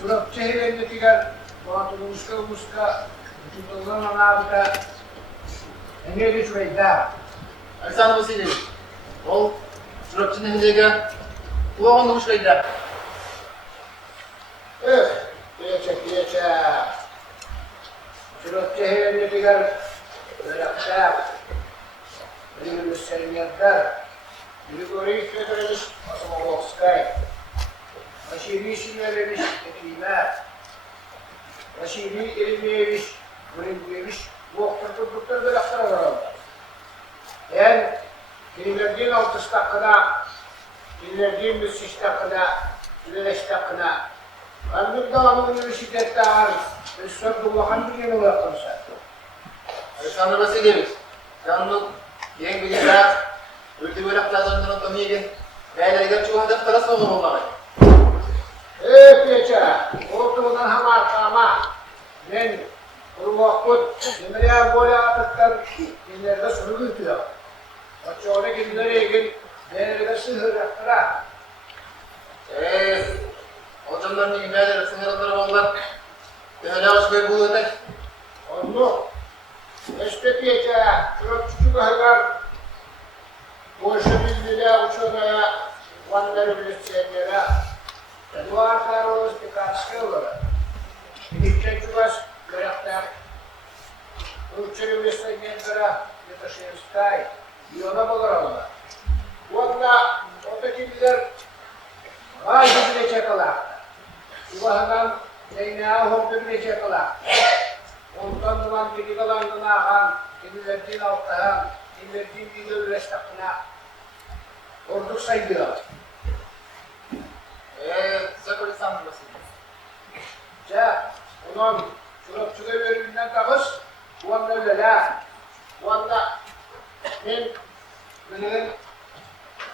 çorapçı hemen getirir. Batı muska. Tutulan anavda. Ne düşmeydi daha. Alexander Vasilyevich, ol çorapçının evindeyken kulağın olmuşlaydı. Geçecek. Çorapçı hemen getirir. Bıraktan. Benim müselmiyatlar. Grigoriyevich Fyodorovich Алмааска. Василий Семенович Петрина. Василий Ильич Григорьевич Доктор П.Х.Староватов. Ben dinlerdiğin 6 dakikada, dinlerdiğin 5 dakikada, 5 dakikada. Ben bir daha üniversitede Üstad Dullahan bir yeni bırakırsa. Alexander Vasilyevich, yalnız yeni bilgiler, ülke böyle plazanların tanıyken, değerlerden çoğu hedef tarafı olmalı. Peça, ortadan hem arkama, ben bu vakit demeye böyle atıklar dinlerde sonu götürüyor. Açığa günlere gün değerlere sığır yaptıra. Hocamların imleleri, sınırları onlar. Öyle hoş bir bu örnek. Onu, işte Peça, çocuk hayvar, boşu bilgiyle uçurmaya, vanları bilirsenlere, bu arkaroz bir karşı olarak. Gidikçe çuvas, görekler, uçuru bilirsenlere, yataşıyırskay, yola bulur onlar. Valla, otakiler, ağacı bile çakalar. Yuvahadan, neyneğe hortu bile çakalar. Ondan duman kedi kalandığına ağan, kedilerdiğin alttahan, kedilerdiğin bir gölüreş takına, orduk saygılar. Sık Alexander Vasilyevich. Onun çorapçıda bölümünden takış, bu anda öyle la. Bu anda ben benim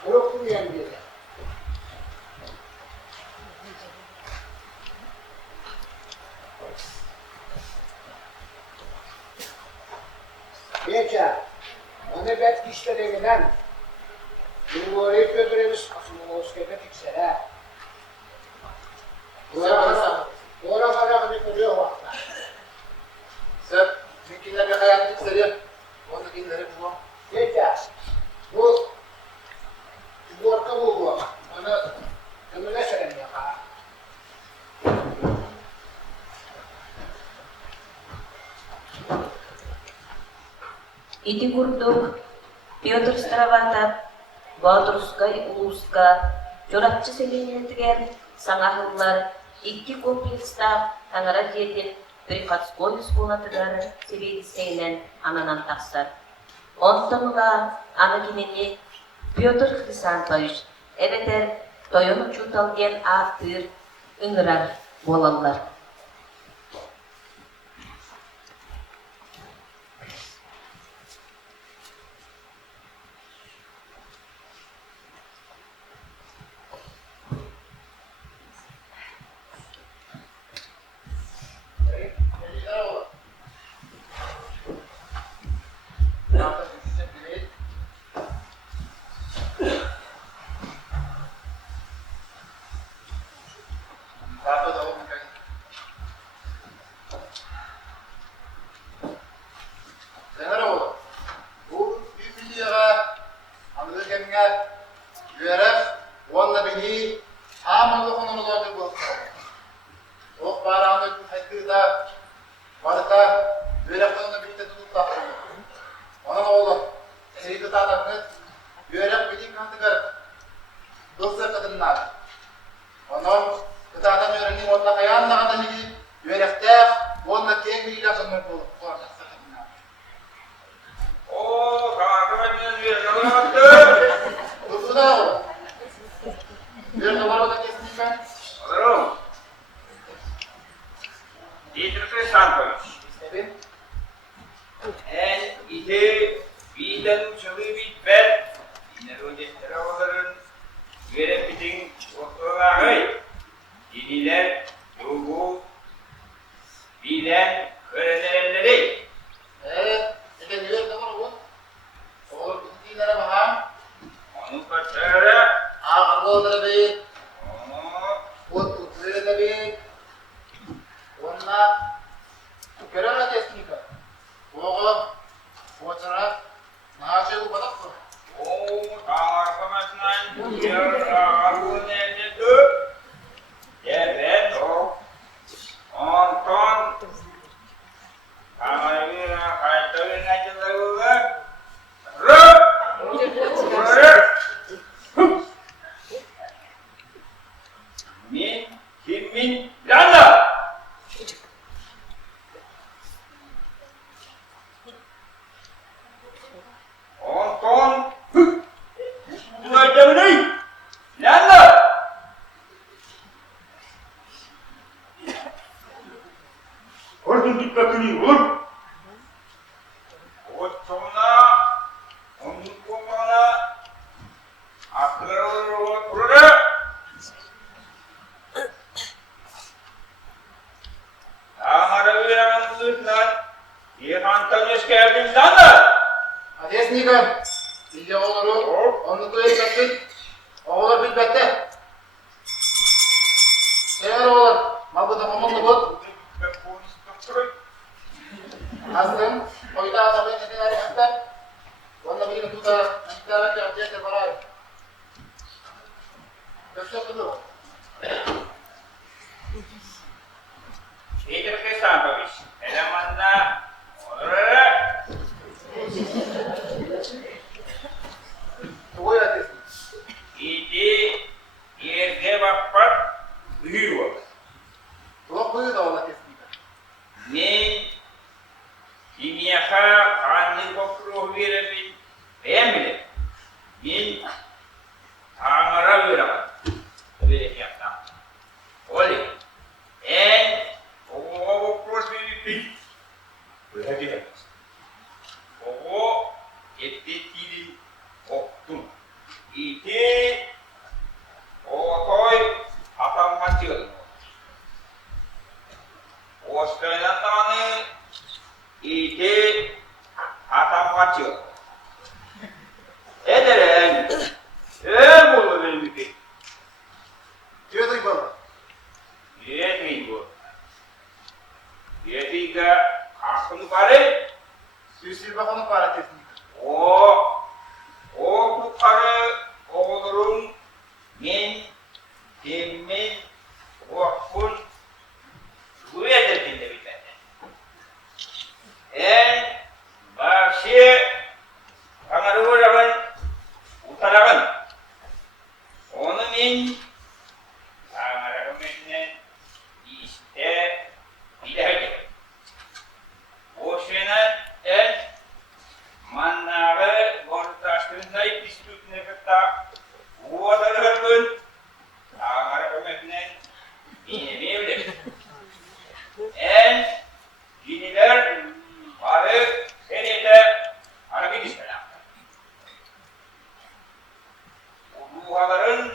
okumayan biri. Peça, onu bet kişilerinden Grigoriyevich Fyodorovich Алмааскa'da tiksere. Doğru kadar bir kuruyor vakta. Sık, mümkünler bir hayatlık seriyor. Ondakileri bu. Peça, bu orta bu. Onu ömüne serem yapar. Ити курдук П.Х.Староватов Баатырска улуска жорапчы селенетиген саңахыллар 2 комплекста таңара жетин приходской сколатыгары себедисейнен ананан таксар. Онтонула аны кинени П.Х.Хрисантович эбетер тойону чуталген аактыр ыңырар болаллар. Yeniler, ruhu, Başına göreme teknika. Oğlum, boçara, naaşı bu badak mı? Oo, arkadaşlar, diyor, ağabey ne dedi? Evet, o. Ondan, ağabeyine kayıtlarına çıkarılır. Min, yanda! Ondan, bu adamın yanda! Oradan dikkatini vur. O sonra, onun kumana, akıllı oturur. Teknika. Bilge oğluru, onu kıyıklatın. Oğullar bilbette. Sever oğullar, malbıda mamamlı bot. Azdım, oyda adamı neden arayakta. Onda birini tuta, anıklara ki abdiyete barar. Köşe kudu. İyi bir sanırmış. Elemanla Tuğuya teslim. İdi yerde bakmak büyüyor. Tuğuk buyu da oğla teslim. Ne kimyaka kanlı kokru verebil beğenmedi. Min tanrı veremem. Böyle yaptım. Oley. En o prosperity. Böyle diyor. O ettiği oktum. İti o toy atam maçıyor. O skelentanı iti atam maçıyor. Ederim. Bulur benim iti. Diyorduk baba. Yetmeyin bu. Yetiga aklını bari. Süsül bakanı para teslim. O bu karı oğlurum min demin vakfun bu edildiğinde bir tane. En başı kanarı uğramın utarakın. Onu min kanarı minne işte bilahıcı. O şeyden en mannağı ortaştığında istihdamına kadar bu adamların ağırlıklarının binemeyebilir. En yeniler varı senede hareket istedim. Bu ruhaların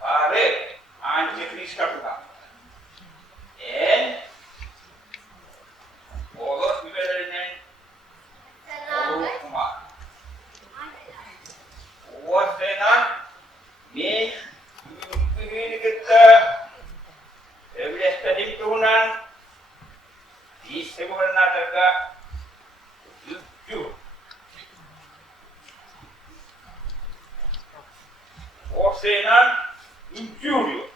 varı ancak risk kapıdan. En olur üyelerinin okuma. O senan min mümkün kita devletlerin turunan di sebuah negara tujuh. O senan tujuh.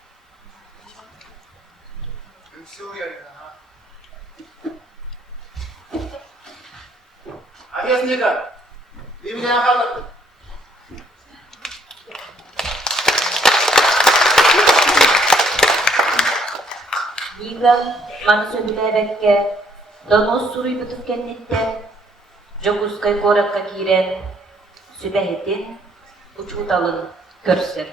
Süsül Teknika. Birbirine yakaladın. Yigan manusöbülebekke, donos suruy butup kennitte, joguskay korakka kiren, sübehetin, uçutalın, körser.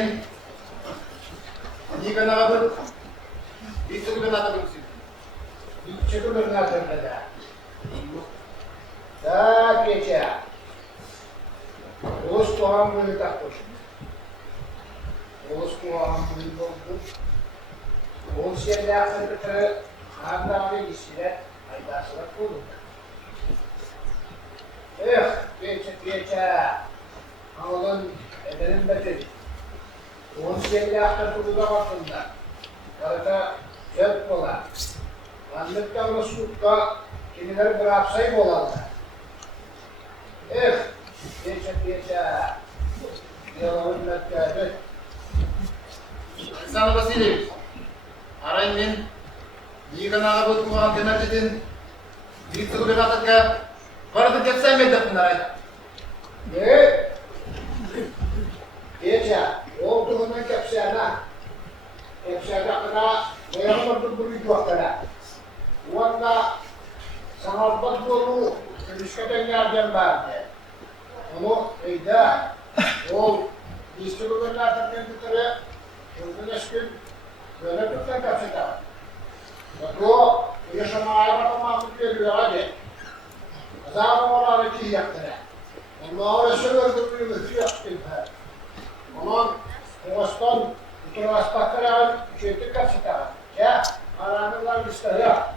Мен Никонағабын вице-губернатор өксіп. Вице-губернатор да. Да, Петя. Олыс қоғам бөлі тақпыш. Олыс қоғам бөлі болды. Ол сенде ақырды түрі ағындағы есілер айдасылар болды. Эх, Петя, ауылын әдерін бәтеді. Ол сенде ақырды бұда қартында. Қарата жөп бола. Андықтағыны сұққа кемелер бір апсай болады. Эх, Петя, деловым мәткәді. Александр Васильевич, арай мен Никонаға өтіп оған кемәрдеден вице-губернаторға барды деп сәймелдіппін арай. Петя, ол тұғынан кәпсияна. Кәпсияда қына бұяғымырды бір үйді уақтара. Уанна саңалпад болу күлішкетен ярден барды. Onu eyda, ol vice-gubernatörün tutarı, çözgün eşkün, böyle tutan kapsıda. Ve o, yaşama ayrıca mahmut veriyor hadi. Azabı olanı ki yaktığına. Ama öyle söylürdüğü mührü yaktığına. Onun, Oğuz'dan, bütün aspakları üçüncü kapsıda. Ya, aranırlar listeyi ya.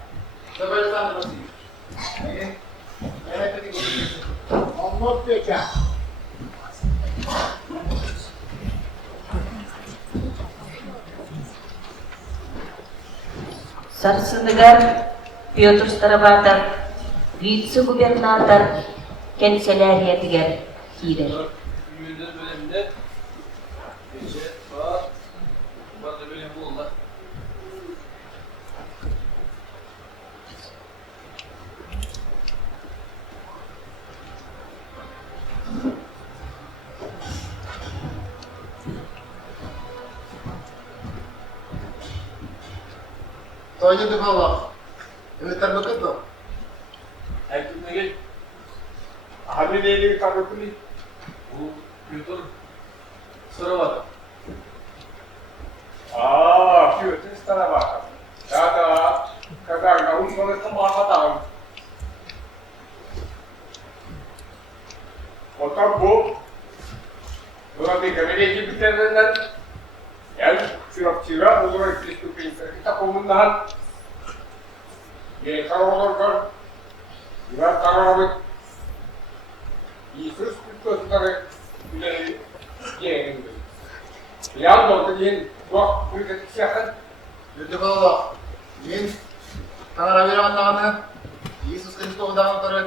Tabii Alexander Vasilyevich. Evet, dedik. Anlat Pek'a. Сарсыныгар П.Х.Староватов, вице-губернатор канцеляриятыгар кирер. Müdür bölümünde gece saat bazı bölüm bulunlar. Toyda dıfallah. Ümitler bakıttı. Erkekine gel. Hamileyle karıkını. Bu П.Х.Староватов. П.Х.Староватов. Да, когда научно самоотдам. Вот так был. Burada gazeteci bitirenden yani sürekli olarak pриступить к такому kararlar biraz kararlı İsus Kutlu'ları bile yeğeninde. Yan doğduğun bu ülkedeki siyahın Dıfallah. Men Tanara veranlağını Иисус Христов'dan sonra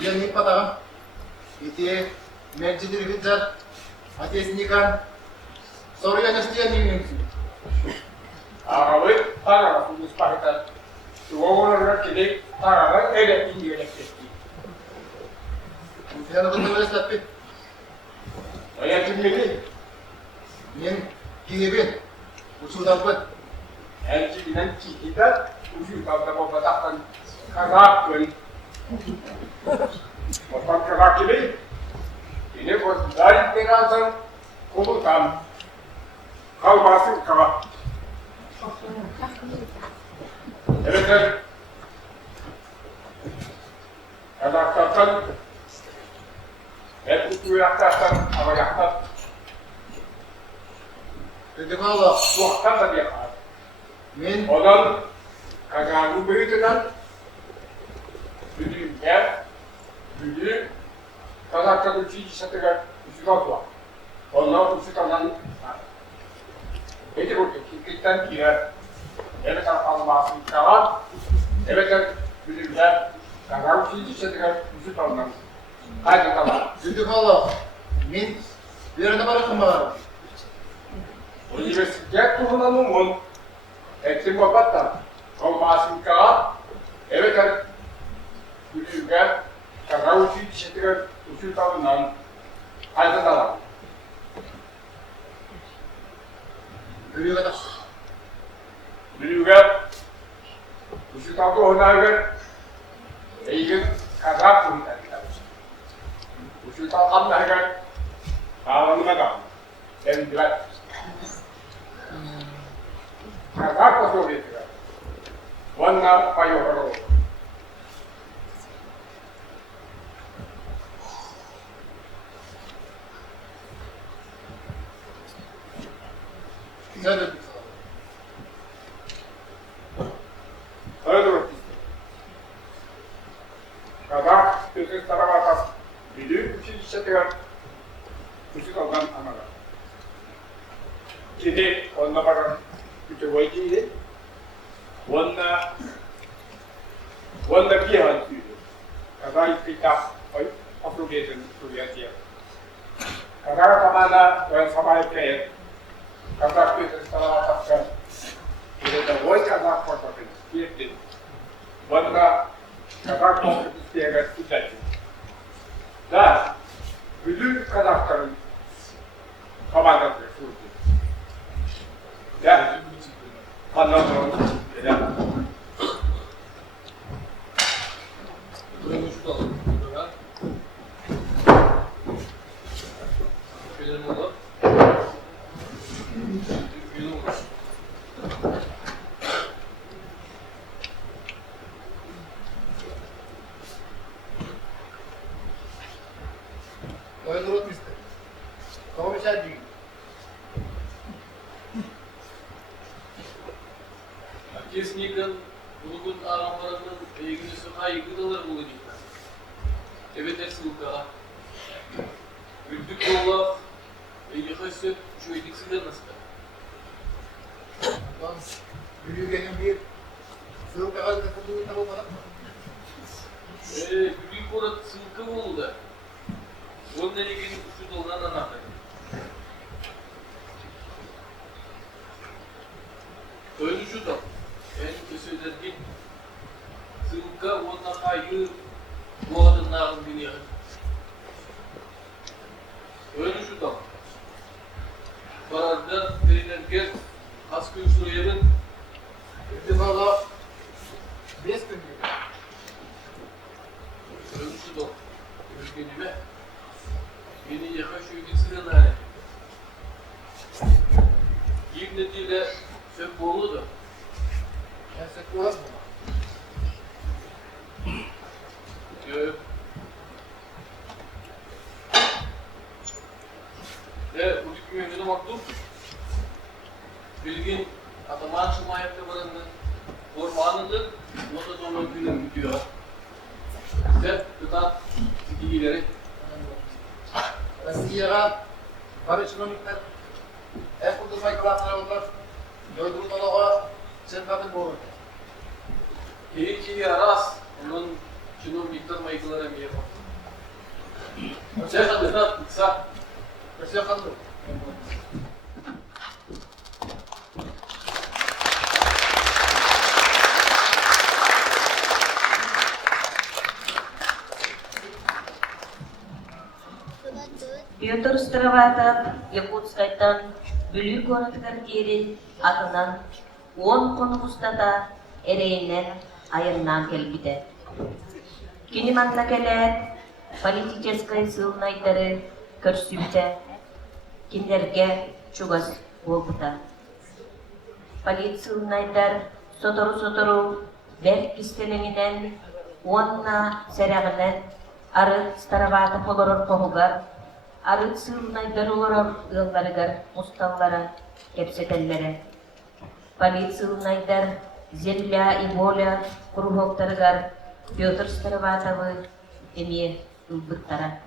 yenip patağım. İti meclidir hüccet. Ateş nikan. Soruya nestiyen mümkün. ağabey tarafı müspahiten Doğrular ki tarafı öyle iyi yönetecek. Sen bunu böyle satpet. Hayatımdaki Men kirebin. Usuldan pet. elçiliğinden çiğdiden usul kavga bataktan kazak böyle. Batak kazak gibi yine bu dair birazdan komutan kalmasın kavak. Evet. Kazaktan hep bu yaklaştan ama yaklaştan Dıfallah. bu haktan da bir yakar. Men Odan kazanı büyütülen büyük kazaktan üçüncü satıgar üstügat var. Ondan üstügattan peki bu ekipten girer. Evet almasaka. Evet büyükler kazan üçüncü satıgar üstügattan. Haydi tamam. Dıfallah. Men bir arada bırakın bana. Üniversite kullanımın eğitim babattan almasaka. Evet büyükler kazan üçüncü satıgar üstügattan. Haydi tamam. Görüyor kadar. Büyükler üstügattan onaylar eğitim kazak kullanırlar. Üstügattan onaylar ağlamına kalır. Emdiler. Kazak o soğuyetiler. Onlar payohoro. Ne dedik sana? Öyle durur. Kazak П.Х.Староватов. Büyük училищетер. Küçük olan analar. Şimdi onunla bakın. Küçük oyuncuydu. Onunla bir hansıydı. Kazak kitap Afro-Viet'in Suriye'ye. Kazak zamana ben sabah etkiye. Kazak П.Х.Староватов'ta burada oy kazak fotoğrafı yaptı. Onunla kazak konfliktiye gitti. Da bütün kazakların komandası sürdü. Ya, anlamıyorum. Ya. Buraya şu da alalım. Buraya. Şöyle olur. Düzgün olur. Öyle durur mister? Kama bir şey değil. Kesinlikle bunun aramlarının ilgisi aygıdalar bulacaklar. Evet hepsi bu kadar. Büyük yolla ilgisi şu ilgisi de nasıl? Lan büyüğün bir sığır kadar takıldığı tabi bana. Büyük orada sınıfı oldu. Onun ilgili şu dolan anahtar. Öyle şu da. Ben söyledim. Sınıfı ondan ayrı bu adımların biliyor. Öyle şu da. Barada verilen asgari Suriye'nin İttifada 5 gün gibi. öyle şu da. Ülkenime beni yakaşıyor gitsin hani. İbnetiyle Sökboğlu da. Ben seküler mi? Yok. Bu hükümetine baktım. Bilgin Ataman Şumayet'te barındı. Ormanıdır. O da sonra günüm bitiyor. Ve tutat iyileri. Россияға бару чиновниктер кылдырмай кылатындар олар жойдурулууга чыгатын болот. Кейки раз, onun чиновниктер майкалары мие бар. Sen adına kısa. Россия кандай? П.Х.Староватов Якутскайдан бүлүү конуктар кери атынан 10 конугустата эрейинен айырынан келбиде. Кини мамлекет политической сылнайдары көрсүбүтэ киндерге чугас болбута. Полициялайдар сотору бер кистелеңинен онна серягынен ары Староватов олорор когугар ары сылнайдар олорор ылларыгар мусталлара кепсетеллере. Полициялайдар земля и воля кругоктарыгар П.Х.Староватовы эмие ылбыттара.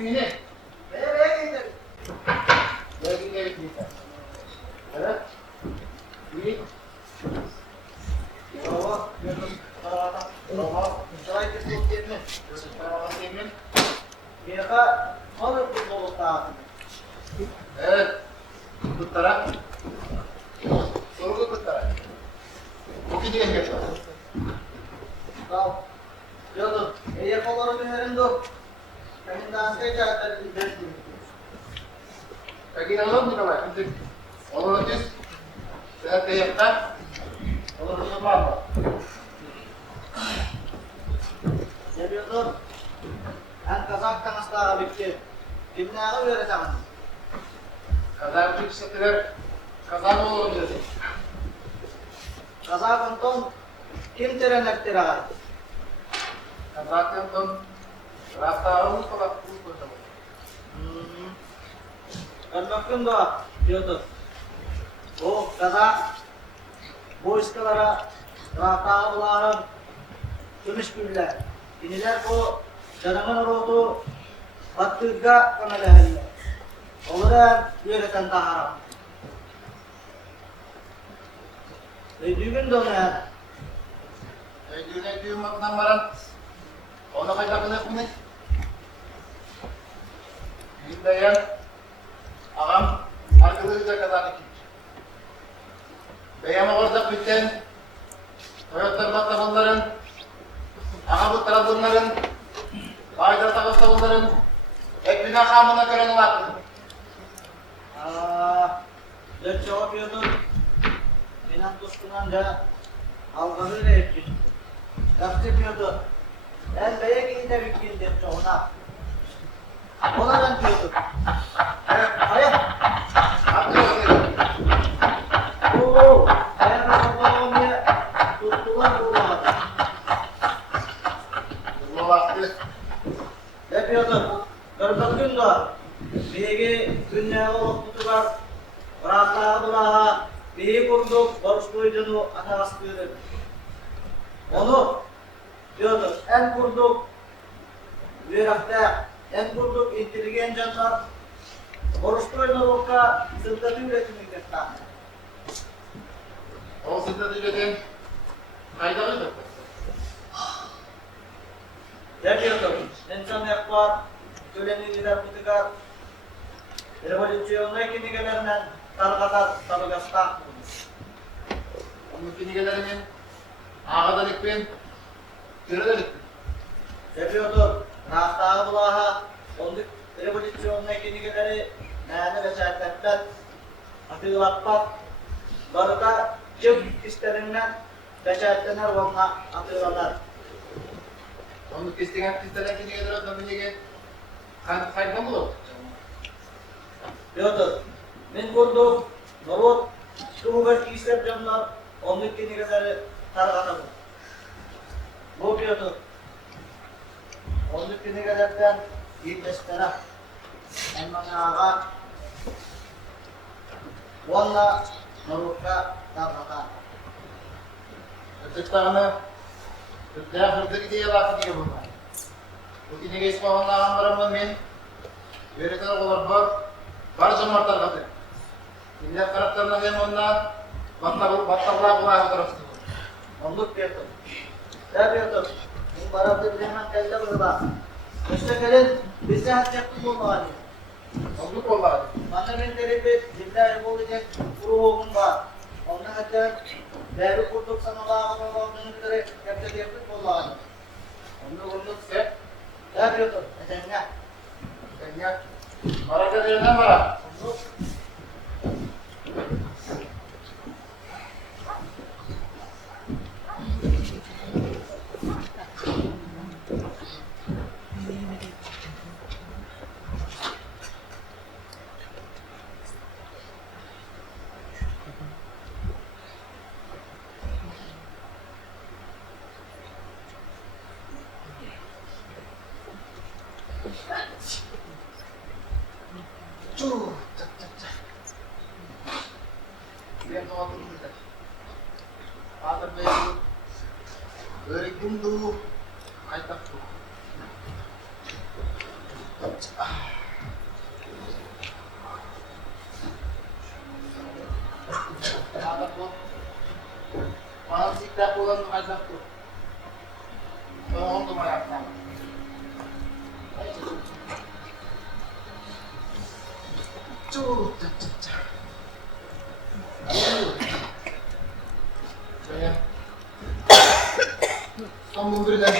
mini. Nereye gidelim? Belki de bir evet. İyi. Bravo. П.Х.Староватов. Bravo. Şurayı tutup gelme. Bravo Emin. П.Х. Alır bu dolukta. Evet. Bu taraf. Sorgu bu taraf. Bu gidiyor geçiyor. Al. Yolun. Yapalarını verin dur. Senin daha sekreter gidersin. Kaki dalam ni kawan. Nanti orang nanti saya tayakkan orang semua apa? Geliyordur. Ben kazaktan asla bitti. Kimliğe vereceğim. Kazak bir sefer kazak olur dedi. Kazakın ton kim terenektir ağır? Kazakın ton rasta orang kalau pun sama. Ben baktım da diyordu. O kazak bu iskalara rahta bulanın gümüş güller. İniler bu canımın rotu battırga kanalahıyla. Onlara yöreten taharam. Ve düğün de ona Düğün makna maran. Ona kayda kena kuni. Dindayan ağam arkadaşlar kazandı ki. Beyama orada biten Toyota bakta bunların ağam bu taraf bunların Bayдар takısta bunların ekbina kamına gören var. dört cevap yiyordun. Benim dostumdan da algılı etkin. Yaptırmıyordu. Ben beye gidince bir gün dedim ona. Ona ben diyordum. Hayır. Oo, ben babamı tuttular burada. Bu vakti Yapıyordum. Kırk gün de beygi günlüğe olup tutular. Bıraktığa bulağa beyi kurduk. Borç duyduğunu atas buyurun. Onu diyordum. En kurduk. Virakta en kurduk inteligen canlar. Borç duyduğunlukta sırtları üretimi kestan. o sizde dileden kayda mıydı? Yapıyordum. İnsan yaklar, köleni gider kutukar. Revolüsyonda kindigelerinden targatar tabıgastan. Onun kindigelerimin ağadalıkpен görülelikpен. Yapıyordum. Rahtağı bulağa, onduk revolüsyonda kindigeleri nane ve sertletler, atığlatmak, barıda çıp isterinden beşertlenir onunla atığlarlar. Onun kestiğen kistelen kindigeleri adamın yege kayda mı olur? Diyordu. Ben kurdum. Norot. Kumugar kisler canlar. Onduk kindigeleri targatamı. Bu diyordu. Onduk kindigelerden bir destere. Emmana ağa. Onunla Norot'a targatan. Öteki tağını Türkler hırdı gidiyor lafı diye bunlar. Bu kindige ispahanla ağamlarımın men öğreten oğlar var cımartar katı. Millet taraflarına hem onunla battabılar bulaya fotoğrafı. Onduk diyordum. Ne diyordum? Bu barabda bilemem kelle burada. İşte gelin bize hacettim bu hali. Olduk oldu. Bana ben teripet, zilleri olacak kuruğum var. Ondan hatta değerli kurduk sana lağımın olduğunu üzere yapacak yaptık bu hali. Onu sen Ne yapıyordun? Sen ne? ya. Maraka derinden var. Biar kau tu kita. Agar begitu, beri gundu, aitak tu. Aata bu. Bana siktak olan ayzak bu. Doğum numara yapmam. Saya sombong berikan.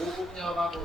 П.Х.Староватов.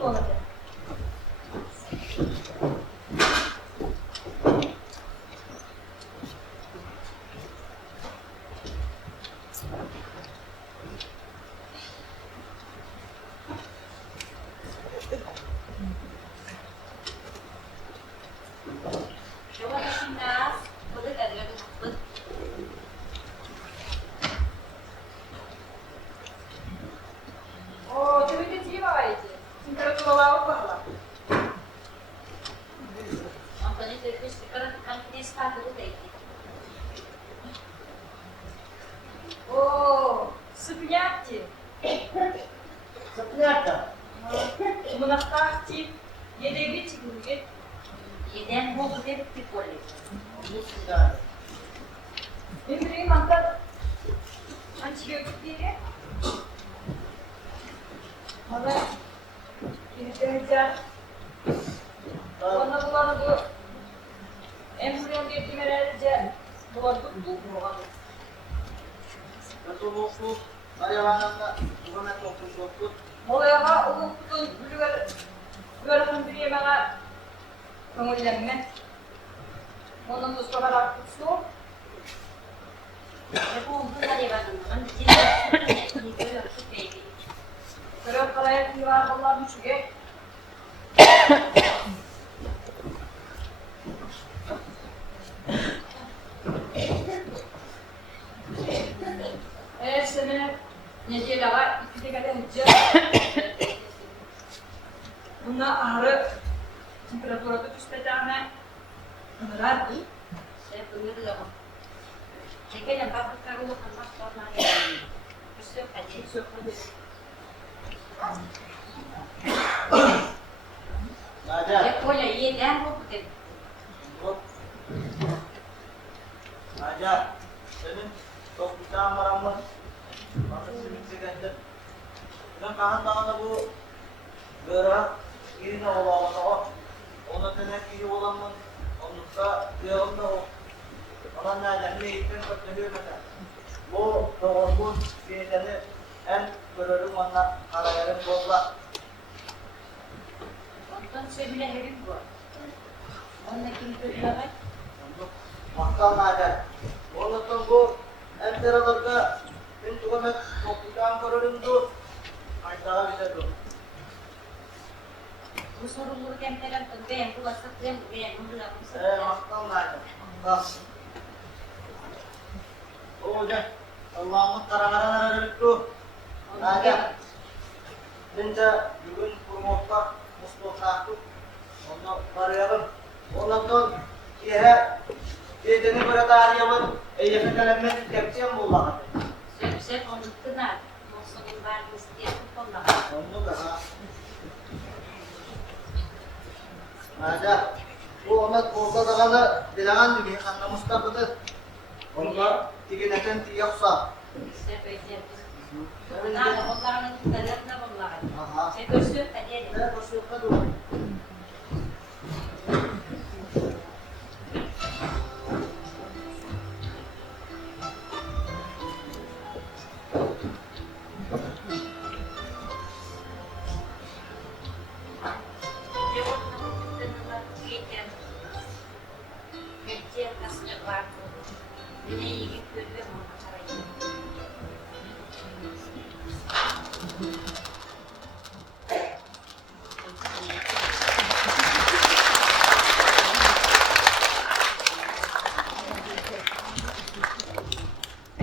olacak.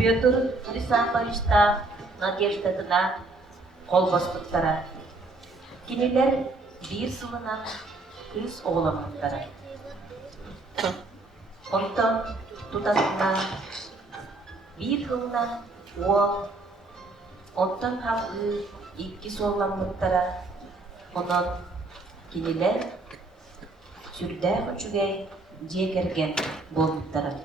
Петр Лисамбалишта надеждадына кол бастыктара. Кинилер бир сылынан кыз оғламаттара. Онтон тутасына бир хылынан уол, онтон хавгы икки соғламаттара. Онон кинилер сүрдәк үчүгей жекерген болуттара.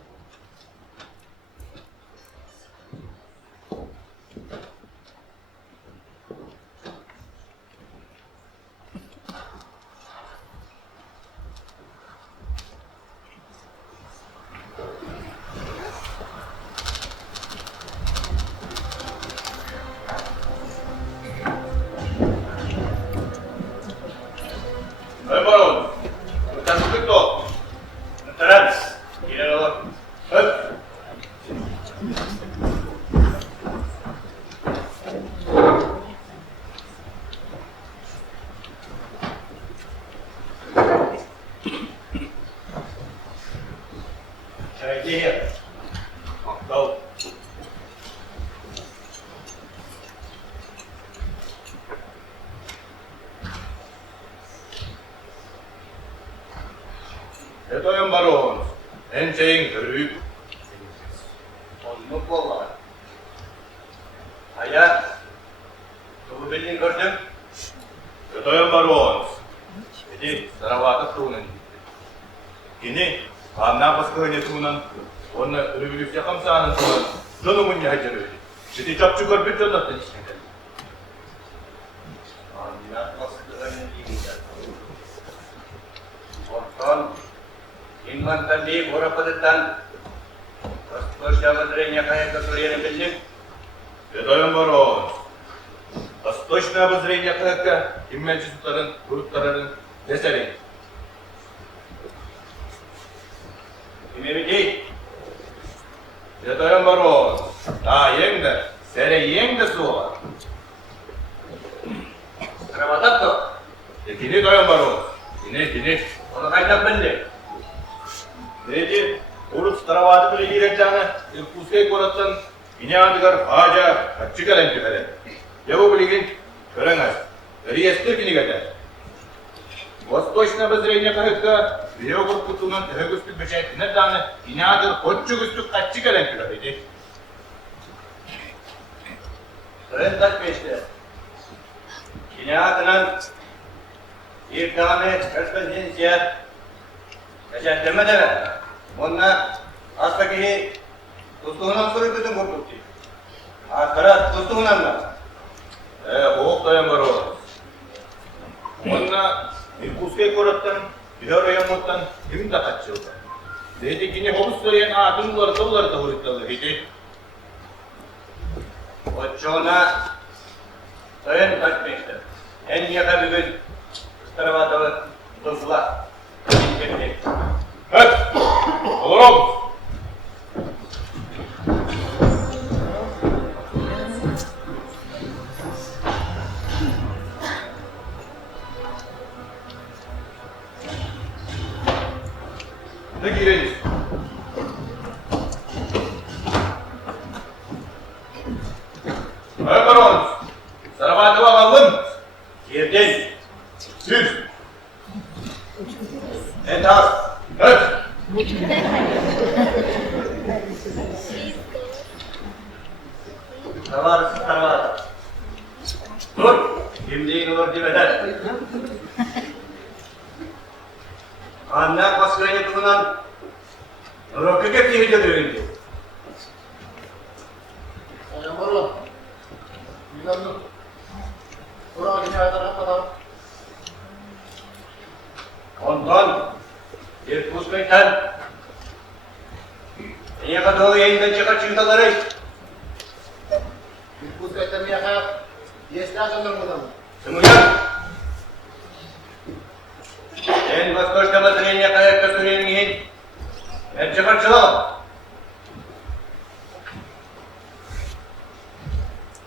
Etoyan baron, en şeyin kırık. Onu bolla. Aya, tuğ bilin gördüm. Etoyan baron, П.Х.Староватов tuğunun. Kini, kanna baskı oynetuğunun, onu revolüsyon kamsağının tuğunun, donumun yahacır öyle. Şimdi çapçı görüp canlatın işine. Anna baskı oynetuğunun. Ondan, inmantan değil, borapadıktan, Восточное обозрение которое bildim. Etoyan baron. Восточное обозрение kayakta, immencisutların, grupların eseri. Kimemi değil. Etoyan baron. Daha yenge, sere yenge suğa. П.Х.Староватов. Kini etoyan baron. Kini. Onu kaynak bildi. Neydi? П.Х.Староватов ile girecekğine, П.Х.Староватов koratsan, İnyadıgar, haca, kaççı gelen tüfede. Yavu biligin, körengaz, riyestir bini gede. Восточное обозрение kayıkta, video korkutunun tüfegüstük beşeğitine tane, İnyadıgar, koççu güstük kaççı gelen tüfede. Sırın taş peşte. İnyadıgar'ın bir tane perspektifiye, yaşatırma deme. Onunla astaki dostuğundan sonra bütün korkuttu. Arkara dostuğundan da. Boğuk dayan var o. Onunla bir kuskay korattan, bir oraya kimin de kaçıyor. Dedi ki ne hobus söyleyen atımları da huritalı idi. O çoğuna dayan kaçmıştı. En yakın bir gün П.Х.Староватов'ı buldular. Evet, oğlum. Ne gireriz? Evet baron, П.Х.Староватов'a kaldın. Girdin. Siz. En az. Evet. П.Х.Староватов. Dur. Kimliğin olur demeden. Anne baskıya bulunan Nurok'u keptiğini götürüldü. Ayan baron. Yunanlı. Burak dünyada kadar. Ondan bir П.Х.Староватов niye kadar yayından çıkar çıktaları? Bir П.Х.Староватов miyaka. Yesler sanırım. Semuyan. En Восточное обозрение kayakta söyleyin. Ben çıkar çıkalım.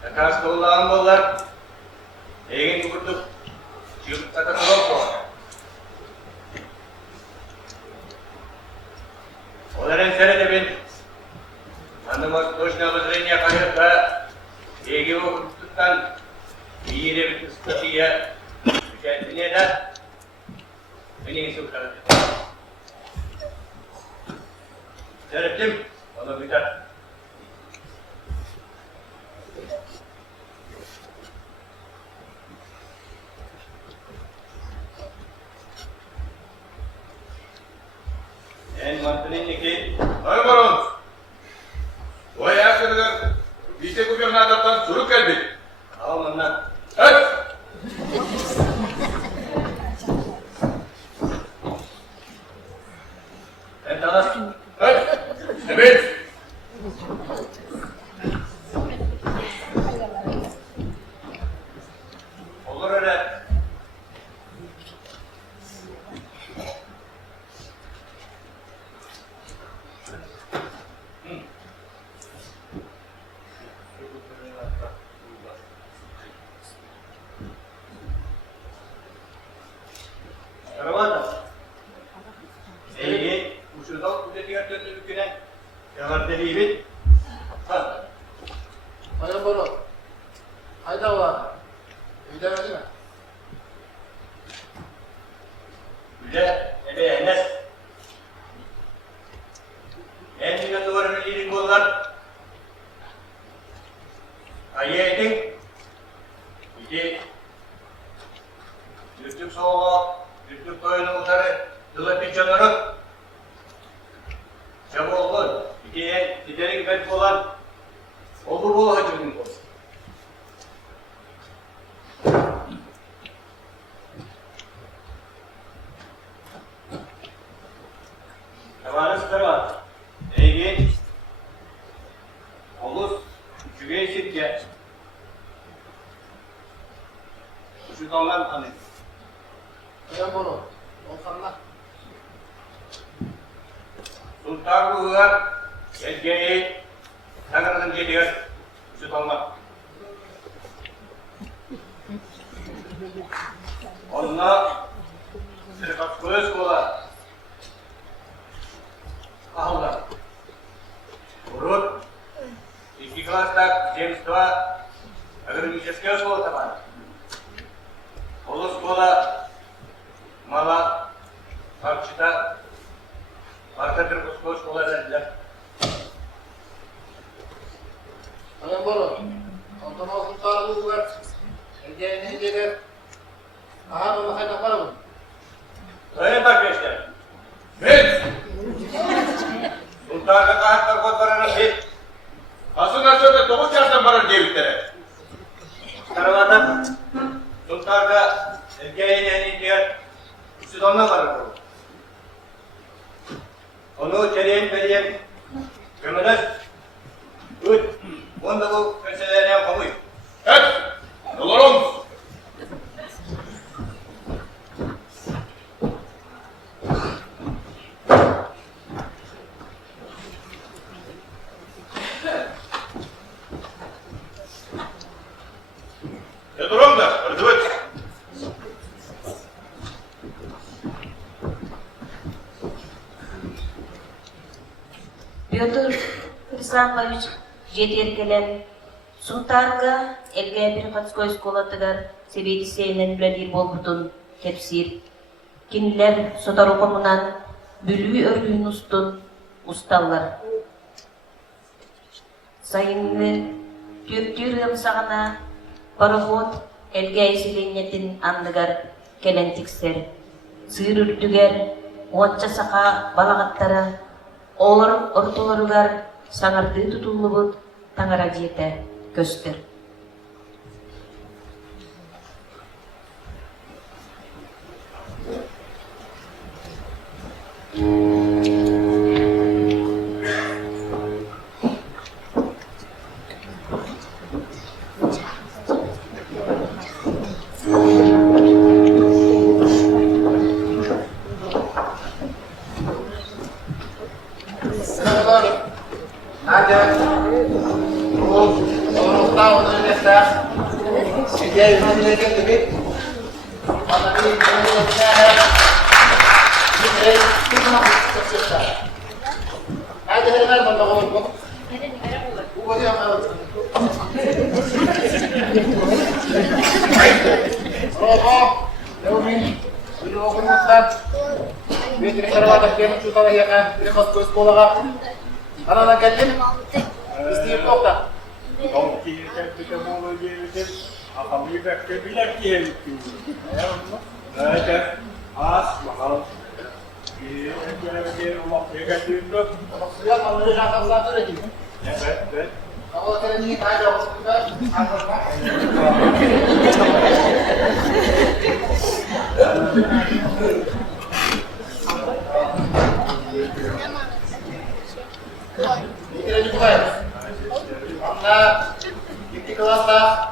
Takas kollağın bollar. Egin kurduk. Çıkıp takatılıp var. Onların senede ben anı Восточное обозрение kayakta Egi okuttuktan bir yere bir kıstıya kendine de beni sokardı. Seyrettim, onu biter. En mantıklıyındaki Hayır baron! O ayağa kadar vice-gubernatörden soruk geldi. Tamam ondan. Evet! En tanas. Evet! Evet! Olur öyle. o Türk oyunu utarı yılı piçonları. Çabuk olun. İderi gibi olan olur bol hacının olsun. П.Х.Староватов. Ege Olus Şügeyi Şirke Şu tonlar tanıyın. Ayan bunu. Olsanlar. Sultan Ruhlar Ege'yi Tanrı'nın geliyor. Şu tonlar. Onunla Sırkat Kılıç Kola Ahullar Urut İki klasta James Doğa Агроническая школа товар. Олус школа мала Арчита Аркадыргуская школа дәлдер. Ayan bunu. Ondan olsun tarığı var. Ergeğine gelir. Aha bunu kaynak var mı? Sayın arkadaşlar. Ben Sultan'a kahatlar kodlarına bir Aslında şöyle 9 yaştan varır diyebiliklere. Староватов Sultan'a erkeğine diğer Südan'la varır. Onu çeleğin veriyen gömülür. Üç, onda bu köşelerine yapamayız. Evet, yollarım. Durun da, ördüğüt. П.Х.Староватович жетеркелен Сунтарга элге П.Х. школатыгар себети сейнен билелир болбутун тепсир. Кинилер сотар окумунан бүлүү өрүүн устун усталлар. Сайынны түртүр ымсагана пароход элге эсиленетин андыгар келентиксер. Сыыр үрдүгер, уатча сака балагаттара Олар ортоларыгар саңарды тутулубут таңара жете көстер. П.Х.Староватов gelin şu tarafa П.Х. школага. Анадан келдим. İsteyip nokta. Толки как мало делать, а там как билет делать. Это ас махал. И это Allah peygamber Suya malları jantamızdan öğretim. Evet. Ama treniği kayda olsunlar. Treniği kayda. Anda ilk klasta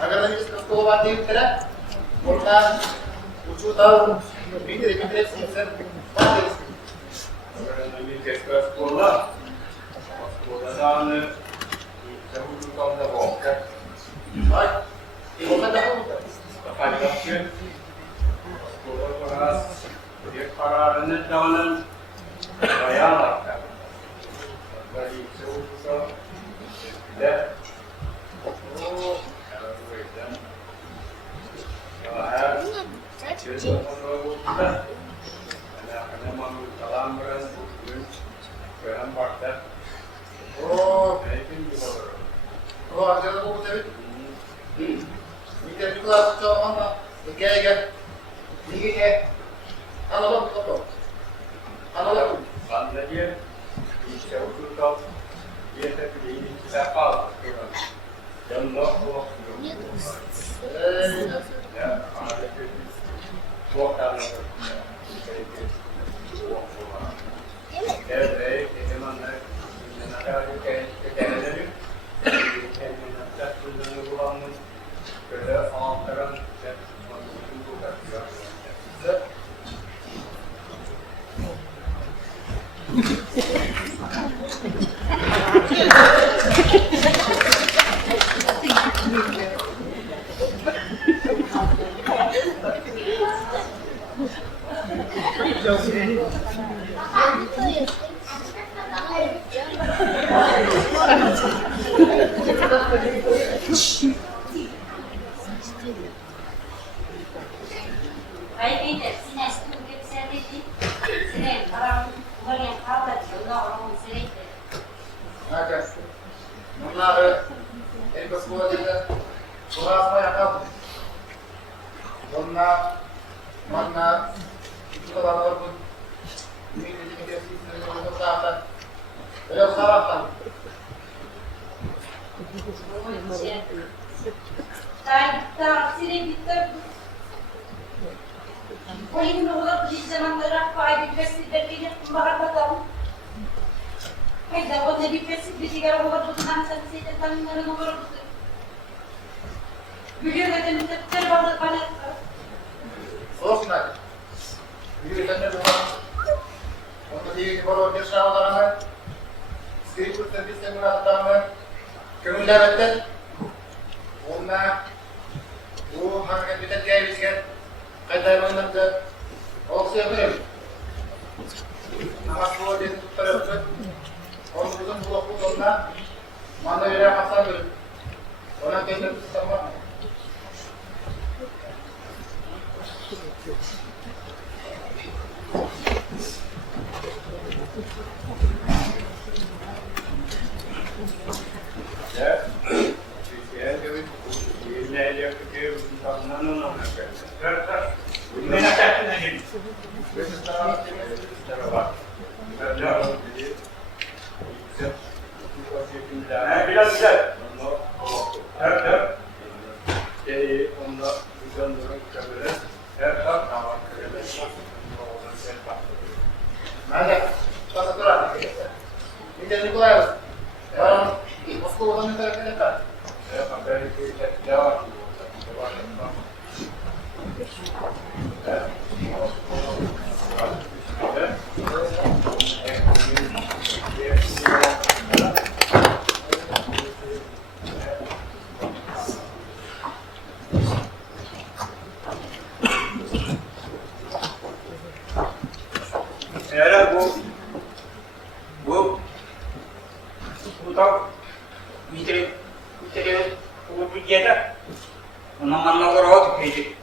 Агроническая школа var diyebilirim. Orada uçuğu da bildirir sen bakıyorsun. Агроническая школа. Школа Жауруковна Волка. Ay, orada da mı? Kapatışı. Şkola biraz bir kararını dağının bayağı var. Böyle Jaurukovna de o yüzden her çözüm olursa ana mamul kalan biraz bugün gören bakta Oo, belki bir olur. o harcada bu tabii. Bir de bir klası çoğalman da hikaye gel. Ligine analım topu. Analım. Bandırıyor. İşte oturdu. Yeter ki iyi bir sefer. Yanına bu. Ya, bu kadar. Evet, elemanlar kadar kendileri kendilerine sözünü kullanmış. Böyle anahtarın bu kadar. Bunları el basılarıyla kurasma yapalım. Bunlar, manlar, iki kalanlar bu. Ümidini kesinlikle bu saatten. Böyle sabahtan. Oyun olarak bir zamanlara fayda gösterdiğini bakalım. Hayda, o ne bir kesin bir sigara olur, bu zaman sen seyirde tanımların olur. Biliyor musun, müttefikler bana Olsunlar. Bir tane bu. Onu diye baro geçen olanlar. Sivil servisle münasebetler. Kömürlerden. Onlar bu hareketler gelmişken kaydarlandı. Oksijen namaz kılıyor tarafı. Onun uzun bloklu yolda mandalya kapsan bölüm. Ona kendisi tamam. Ya, Türkiye gibi yerine yapıyor, insanların biraz güzel. Onda güzel durum kabul et. Her taraf tamam. Nerede? Pasaport. İnternet kolay olsun. Yarın Moskova'dan bir tarafa ne kadar? Eğer bu da bitirip bu bilgiye ona manlar rahat edecek.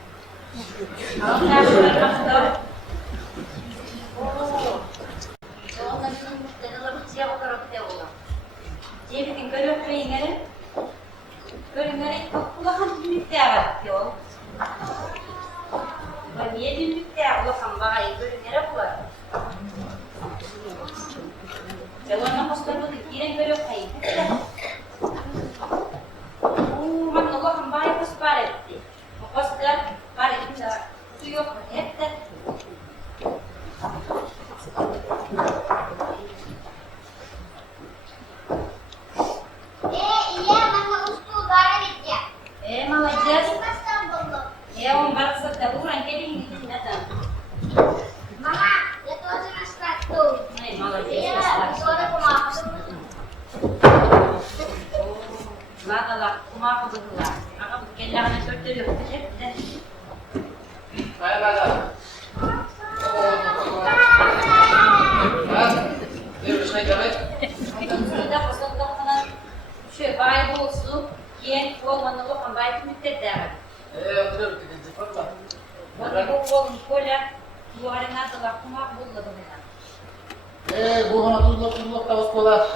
Bu hana tuzluk tavus kola.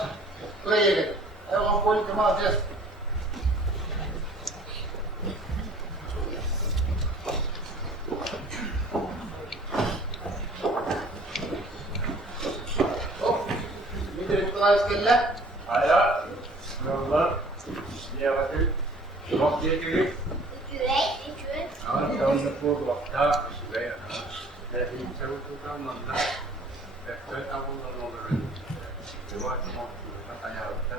Buraya gel. Evan poli kama alacağız. Nikolaevs kelle. Aya, yollar, yapatı, yok diye gibi. Ama çoğunluk bu vakta, şuraya, dediğim çabuk tutanmanda, vektör avundan olur. Cuma cuma, katayarıkta,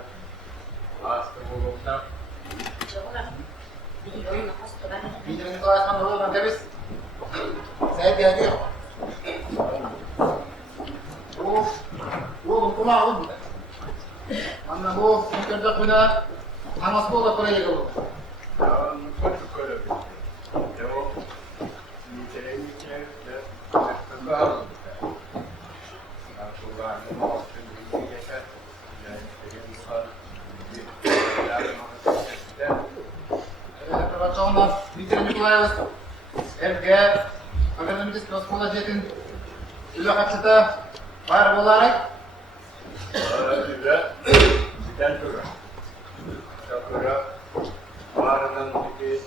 hasta bu vakta. Peter Nikolaevs man rollen temiz. Saya diye. Bu kuma oldu. Anna bu mükerrek buna Hamas bola paraya geldi. Ya, çok öyle bir şey. Yok, niteliği de, vektörde alındı. Kullanım olsun, bilgi geçer. Yani, benim bu kadar bir yardım olacak. Превращенном Дмитрия Николаевича, ФГ, экономического школа жетин, Ülakatçı'da var olarak Öyle biten tura. Çakura varının bir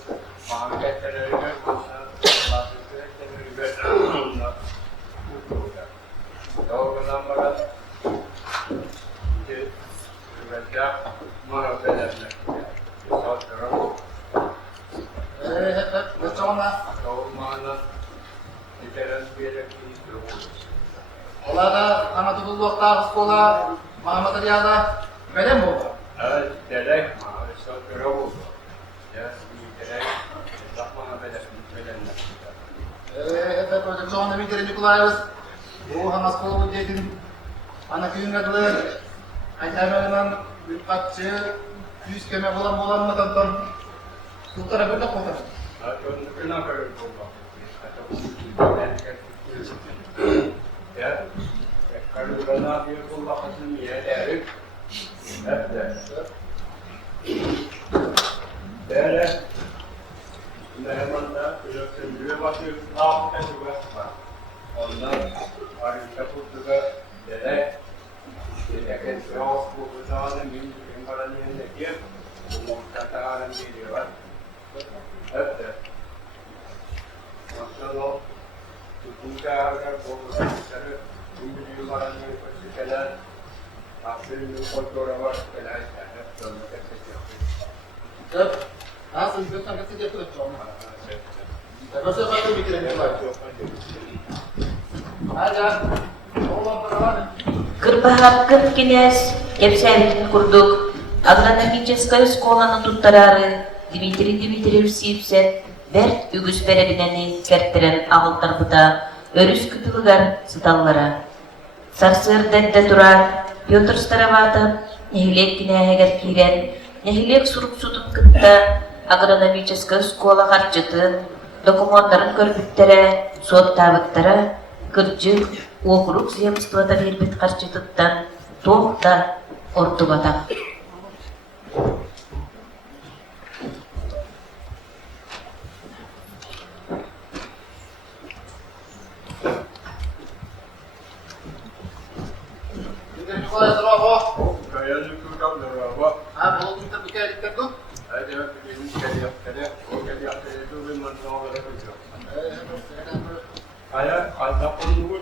mahallekleri görmüşler. Doğrudan bana bir üretken mahalleklerine satırım. hep sonra Doğrumanın bitiren bir yere gidiyor. olada Anadolu'da şkola Muhammed Ali'da kalem oldu. Evet, dedek mahallesi oldu. Ya, dedek yapmana bedenler. Hep sonra Dmitri Nikolaevich bu Hamas şkola jetin ana köyün adı Aytamer'den birkaççı 100 keme bulan mı tanıtan Sultan'a böyle koydu. Kena kalau ya, kalau kena dia pun bakal ya dari, dari, memanglah kalau sendiri masih apa juga sebab, orang hari itu juga dari, kita kan terus berusaha mengimbangi yang dia, mengatakan dia. Evet. Maşallah, tutunca agar boğazları, yıllarını yapışırken, aferin kontrolü var, falan hep dönmek istiyor. Hep nasıl bir tanesi yapıyor çoğunluk. Terasa bakın Dmitri Nikolaevich. Hadi. Oğlan beraber. Кырбаһааккын кинээс кепсәбитин курдук. Агрономическая школаны туттарары Дмитрий Дмитриевич Сипсет бәрт үгүс беребинени керттерен агылтарбыта өрүс күтүлгәр сыталлара. Сарсыр дәддә турар П.Х.Староватов нехилек кинәһәгәр кирен, нехилек сурук сутуп кытта агрономическая школа харчытын, документтарын көрбүттәрә, сот табыттара, кыржык, округ земствода бербит харчытыттан тоқта ортубата. Dmitri Nikolaevich bravo. Gaya juga berapa? Ha bu Dmitri bir kere gittik bu. Ada begini sekali, itu memang orang itu. Ayah, ada pun dulu.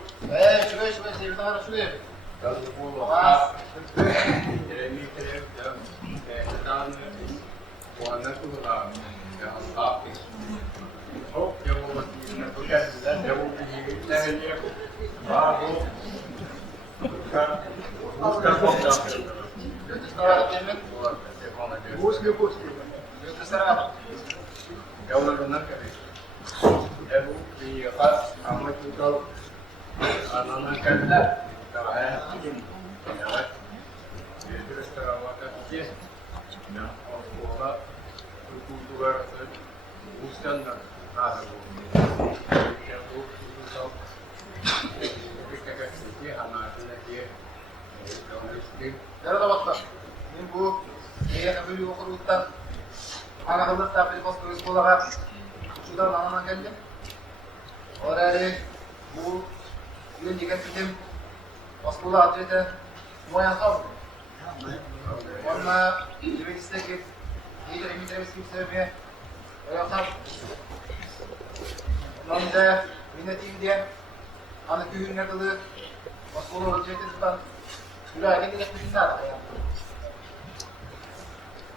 Şuraya sevdi var şuraya. Kalau pun apa? Ini kerja, dan warna tu lah, yang apa? Oh, yang mesti nak bukan dan yang pergi saya dia, baru bukan bukan П.Х.Староватов demek. Пуски. П.Х.Староватов. Kalau benar kali. Ebu diikat sama juga anak-anak kanda karena ini ya itu Starowatov dia nah orang kultur bukan nah yang itu kita kasih anak-anak dia kalau itu Nerede baklar? Benim bu büyük okuluktan Anadolu Tabiri Postu Skola'a şuradan anına geldim. Oraya bu yön getirdim. Postu'la adrede muayen kaldı. Onunla demek istedik. İyice emitlerimiz kimseye öyle kaldı. Ondan da minnetim diye anı köyün yakılı Postu'la adrede tutan Gülay'da gerekli bir saat ya.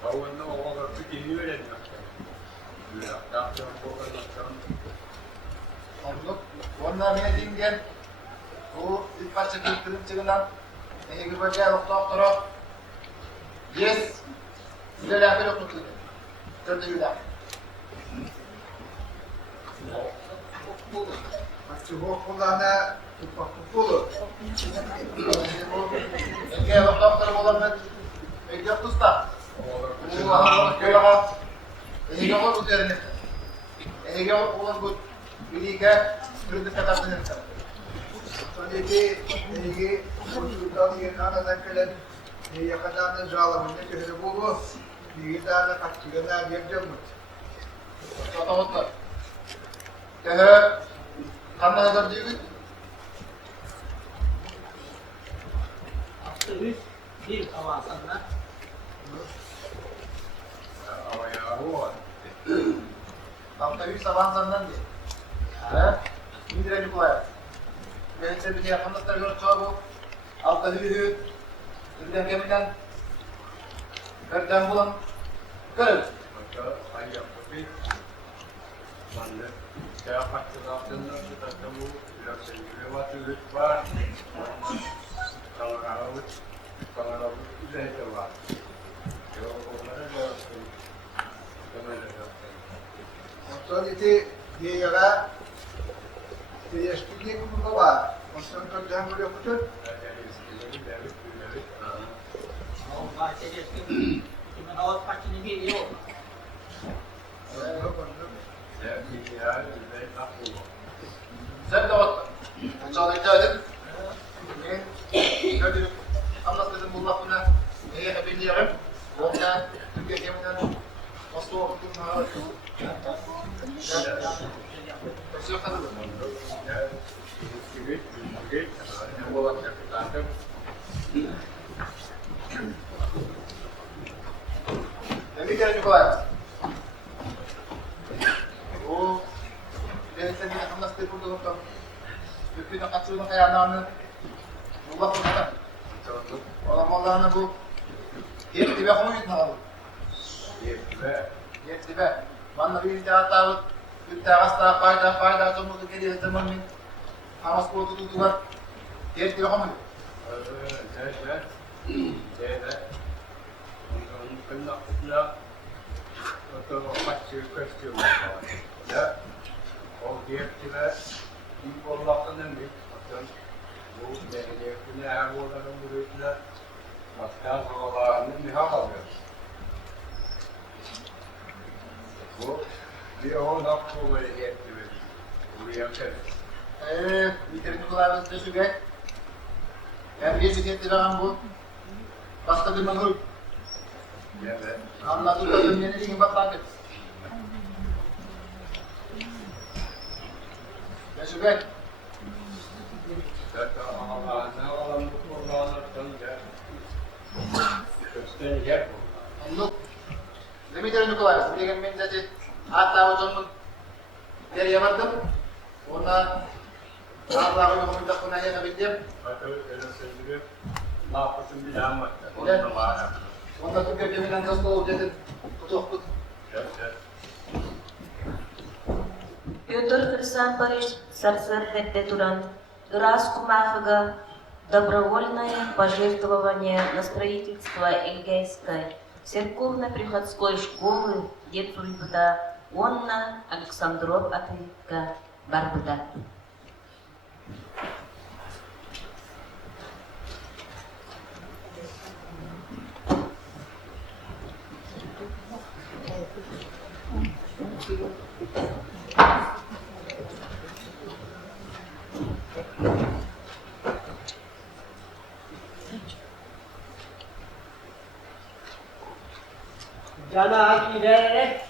Tavuğunda o kadar tükeniyor öğrenmek. Yaptığım bu kadar. Anlık. Onunla beni dinleyen bu ilk başta kırık çıkılan gibi bacağı doktora yes güzel yapıyor okuttu. Dördü güzel. Maçı bu kulağına tutmak tutulu. Ege doktora olanlar Ege tusta. Bu anlamda köyama Ege olan üzerine. Ege olan bu birlikte kırık katarsın. Sonraki kursuldan yerine gelen yakından zalımında köşede bu bir tane kaçırına geleceğim. Fotoğraflar. Kehe kanlı hazır değil mi? Bir avansında. Ama ya bu var. Hafta bir sabah senden diye. Ha? İndirelim kolay. Benim size bir şey yapamazlar görüp çoğu. Altta hühü. Ürden geminden. Körden bulan. Görün. Maka ay yaptı bir. Ben de şey yapmakta da aslında bu biraz sevgili var. Kanal üzerinde var. Onlara da Sonraki yere değişikliği bu var. Ondan sonra böyle kutu. Sen de bak. Çağla icra edin. Gördüm. Anlatırım bu lafına. Neye yapabilirim? Ondan Türkiye geminden nasıl okudum? Körsö kadar. Demek ki kolay. O ben seni anlattığı burada nokta. Bütün kaçırma kayağını bu lafına. Olamallarına bu yetti be hoyut nalı. Yetti be. Bana bir de hatta bir de hasta fayda çomuzdu geliyor zamanın. Hamas kodu var. Yetti be hoyut. Bu bir on dakika böyle yetti buraya geldi. Bitirin kulağınızı da şu gel. Yani bir yetti ben bu. Başka bir manhur. Evet. Anladım da yeni bir bak bakın. Ya şu gel. Zaten Allah'ın alanı kullanır tanıca. Kösten yer bu. Anlık. Demikirin kulağınızı. Bir gelmeyin zaten. Hatta hocamın geriye vardım. Ona Allah'ın yolunda kona yakabildim. Hatta öyle sevgili ne yapasın bir daha var. Evet. Onda var. Onda Türkiye geminden nasıl oldu dedim. Tutuk. Evet. Петр Хрисанпович Сарсердетте Туран, Граску-Махага, добровольное пожертвование на строительство Эльгайской церковно-приходской школы Детсульбыда, Онна Александров Атыка Барбыда. Jana ilerle.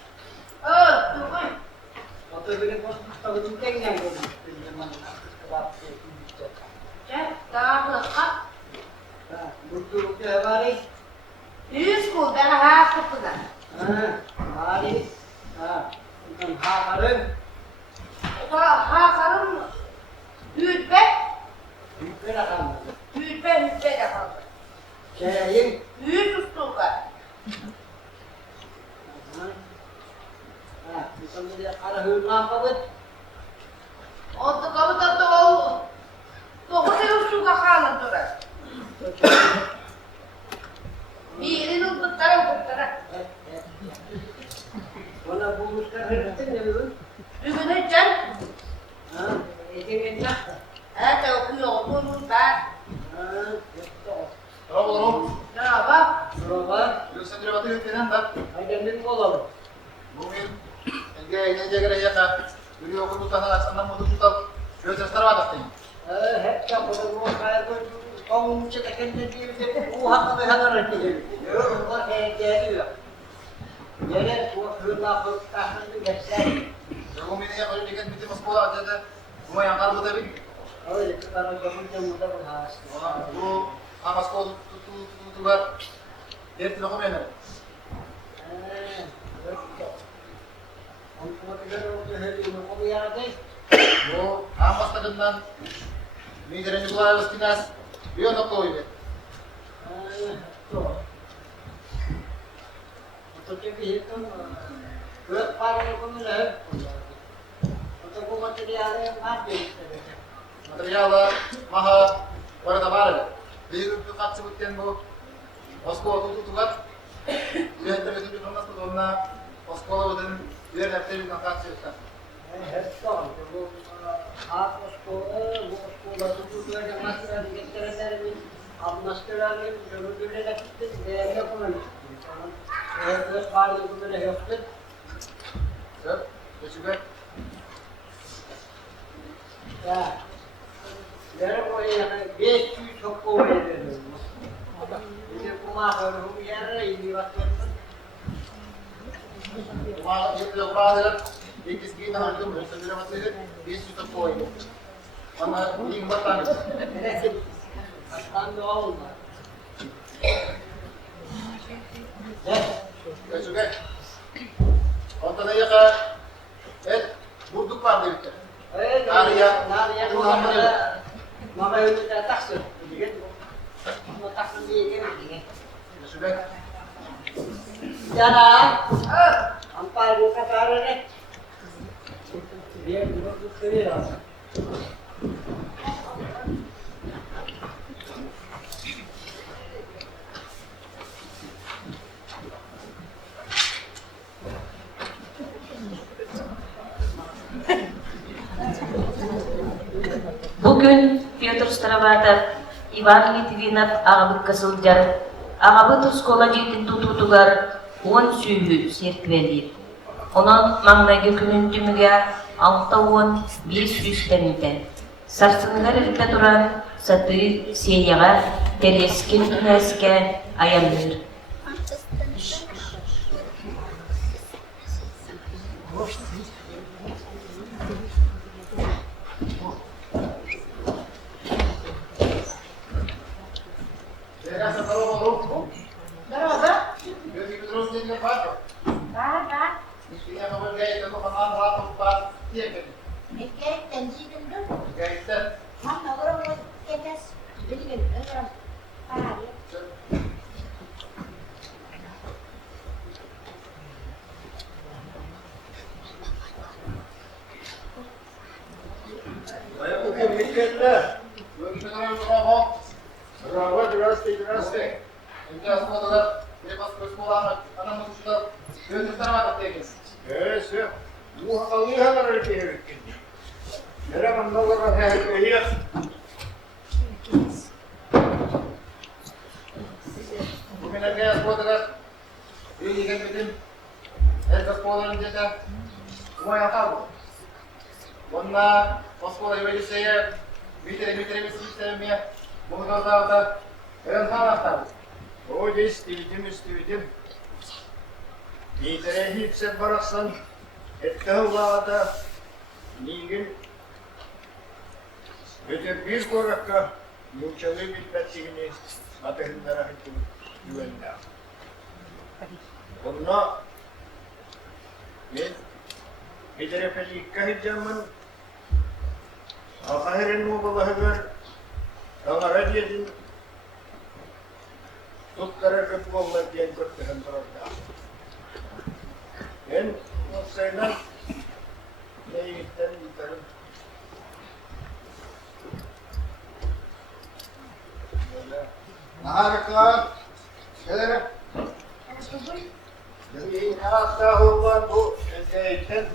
Tuhan. Waktu beli pos tahu cinteng yang gue Cek, dah berkat. Nah, butuh ke hari. Yüzku, ben ha kutuda. Hari. Bukan hakarın. Ha karım. Hütbe. Hüppe rakam. Hütbe de kaldı. Şeyin. Yüz ustuka. Misalnya dia arah hurma kabut. Ondan kabı da doğu. Doğu ne ustuka kalan dura. Birinin bıttara. Ona bulmuşlar hırtın ne bu? Bugün edeceksin. Ha, eteğin ne? Evet okuyor. Bunun ben. Bravo oğlum. Merhaba. Merhaba. Yoksa bir batı yönetenen de. Aydın olalım. Bugün Ege göre yaka. Biri okulu tanı açsandan modu tutal. П.Х.Староватов değil. Hep yapalım. O kadar kavun çekerken diye bu hakkı haber ediyor. Yok, o geliyor. Yere bu hırla fırtahını geçer. Bugün yine yapalım diken bitti maskola acaba. Cuma yang kalbu tabi. Öyle kadar yapınca muda bu hasta. Ona bu maskola tutular. Dertli okumayanlar. Bu amas tadından mikirin juga harus dinas biar nak kau ini. Material maha pada tabar. Di kat sebutkan bu maskola tutulat. Dia terus di rumah sebelumnya maskola dan biar nanti nak kasih. Sir, juga. Ya, dari mulai yang bestu cukup ini. Ini kumaha rumah ini waktu. Malah itu pada ikis kita nanti bersama masih di situ poin. Mana ini batang. Aslan olma. Juga. Ondan ya ka burduk var dedi. Arya mama itu taksir. Jadi mau taksir ini. Sudah. Jara. Ampal buka cara ni. Dia duduk sini lah. Bugün П.Х.Староватов Иван Литвинов ağabey kısılcar. Ağabey skola jetin tututugar 10 süyü sertvelir. Onun mağnayı günün tümüge 6-10-500 temite. Sarsıngar ilpe duran satı seyağa tereskin üneske ayanır. Merhaba. Gözü terus jadi apa? Merhaba. Istrinya nomor gaya itu kenal berapa empat dia kan? Eke janji dulu. Gaya itu. Mana orang mau kejas. Jadi kan orang parah ya. Saya mungkin mikirlah. Begitu kan berapa? Berapa jelas. Ini semua tuh bebas bersekolah anak masuk sudah П.Х.Староватов tegas. Ya. Bu alıyor hareket. Nereye mandalar hareket? Bugün erkeğe sekolah tuh ini kan bikin sekolah ini jadi semua yang tahu. Karena sekolah ini saya bitir sistemnya mungkin tahu yang salah tahu. O da istedim. Nidere hipse baraksan ettehuvada nigin öte bir korakka yumçalı bitmesini atahınlara hüküm güvenle. Onunla ben Hidere pelikka hicamın ahirin muğbalı hıgır Ağara diyedin tuttarı köpü olmak diyen köpüren dururda. Ben o sayıdan neyitten yutarım. Harika. Şöyle. Jadi Aata olan bu ezeyetten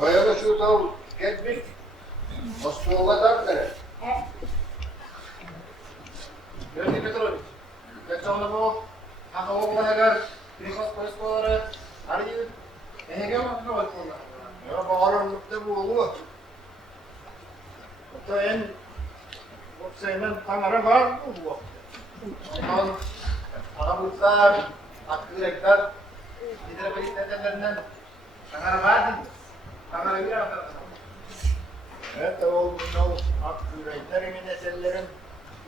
böyle şu tav gelmiş. Osmanlı'dan beri. Jadi betul. Kecuali bu aku mau agar proses proses hari ini kan mana buat pula. Ya baharan mutlu bu olur. Hatta en bu senin tanrı var mı bu? Ondan Arabutlar, akıllıklar, lider belirtenlerinden tanrı var mı? Tanrı bir anlatır. Evet, o akıllıklar meselelerin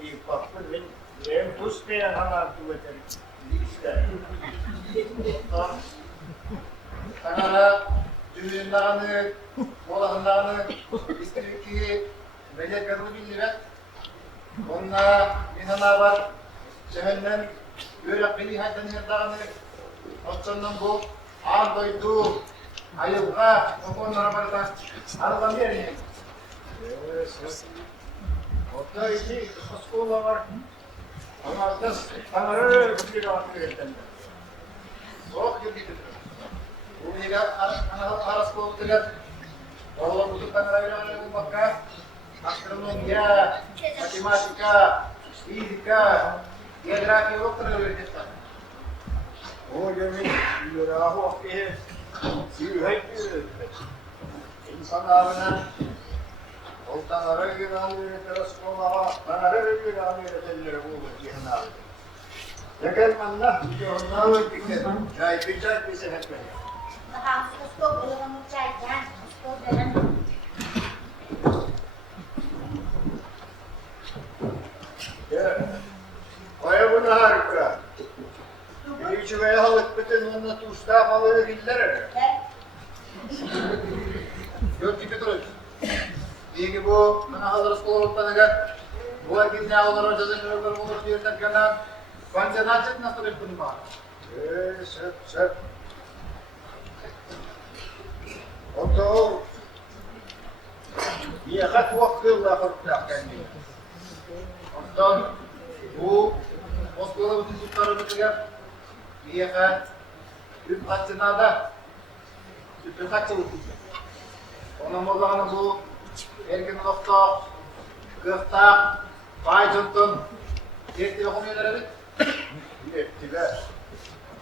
ilk bakımı ben tutmayan anlatı veterim. İşte. Tanrı düğünlerini, olanlarını, istirideki meleklerini bildiren, onunla minana var. Cehennem böyle beni hayatın yerdağını otçandan bu ağır doydu ayıbğa okulunlara barıdan aradan verin. Otta iki oskola var. Ama da tanrı bir rahatlık ettim. Soğuk yürüdüm. Bu yine arası oldular. Oğlum bu tanrı bir bakka. Astronomia, matematika, fizika, geografi yok teröristan. O yemin yurahu akih sihayt insan ağına oltanlara güvenli teras konağa tanrı güvenli teller bu cihana. Yakalmanla cihana dikkat. Çay bir senet ver. Daha stop olanı çaydan stop veren. Kaya bunu harika. Bir çuvaya halık bütün onunla tuşta balığı giller. Yok gibi duruyor. İyi ki bu bana hazır skor tanıgat. Bu vakit ne olur cazın yolları olur diye terkana. Pancadan çık nasıl bir durma. Sep. Oto. Yakat vakılla fırtlak kendini. Ondan bu Osmanlı bütün tutları tutuyor. Diye üp açınada üp açı tutuyor. Onun molanı bu erkin nokta, gıfta, baycıntın yetti ve konuyu verelim. Yettiler.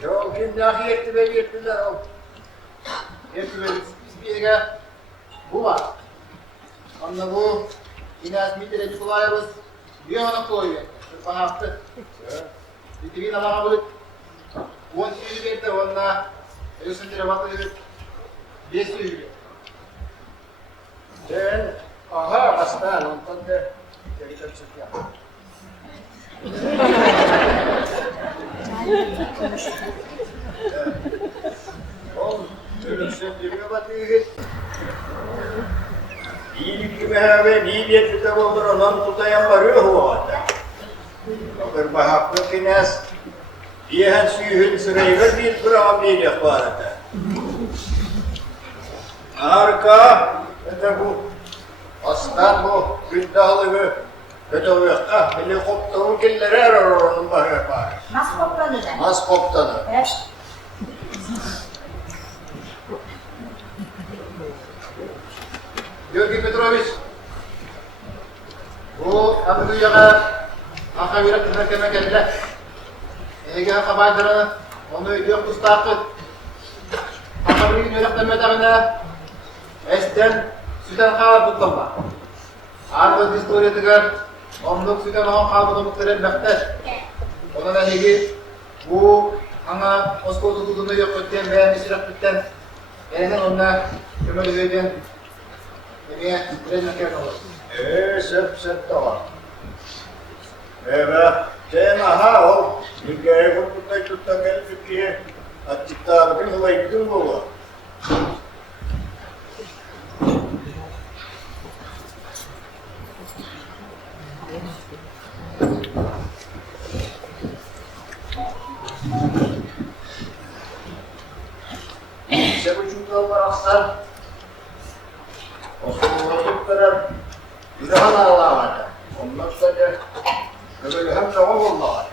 Yol kim dahi yetti ve yettiler. Yettiler. Bir yere bu var. Onunla bu inas mitireci kolayarız. Bir ona koyuyor. Bana yaptı. Bir alana bulup 10 suyu verdi onunla Elisindire bakıyor. 5 suyu veriyor. Sen aha aslan ondan da cerita çıkıyor. Oğlum ölümsün diyor batıyor. İyilik gibi ve niyet kitabı olur olan tutayan varıyor o anda. Berbahaklı kines diyen suyun sırayla bir kuram değil yakbarata. Harika. Ve bu aslan bu gündahlığı Bedaviyakta helikopterin kelleri arar onun bahar yapar. Mas koptanı da. Mas koptanı. Evet. Georgi Petrovich, bu Anadolu'ya akavirat mahkeme geldi. Ege kabaydırı, onu ödüyor kustakı. Akavirin yönetmen medağına esten süten kavar tutulma. Argo distori tıgar, onluk süten on kalbını muhterem bektaş. Ona da ege bu ana Moskova tutulduğunda yok ötten veya misirap bitten. Elinden onunla kömeli öden Ini rezeki olur. Sep tamam. Evet. Sen aha o. Hikaye kurtulda tutta gelip ki açıkta bakın olay gidiyor mu? baksan, o sorumluluklara günahın ağlamada. Ondan sonra böyle hem cevap olmalı.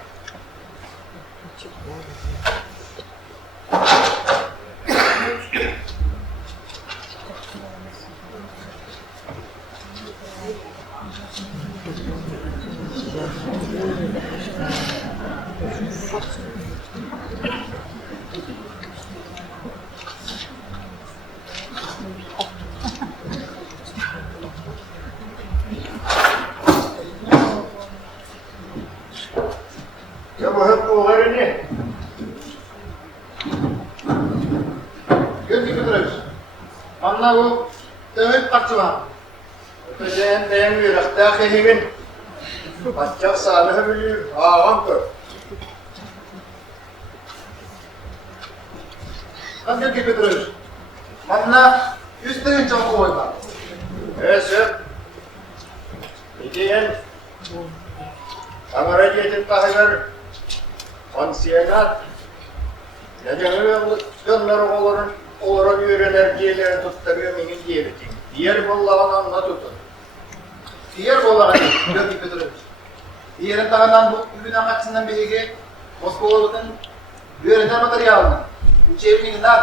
Ya bu hep oğulları ne? Göz gibi duruyoruz. Anla bu dövüp kaçıma. Öteceğin beğenmiyor. Hatta kelimin. Başka sağlığı biliyor. Ağam kör. Göz gibi duruyoruz. Anla üstüne çok koyma. Evet. Gideyen. Kamera yedim kahver. Pansiyenat. Gönler oğların yöreler diyeleri tutturuyor benim diyebitim. Diğer bollağını anla tutun. Diğer bollağını gördük götürürüz. Diğerin tağından bu üründen kaçısından birigi Moskovalı'nın yöreler materyalını. Uçevliğinden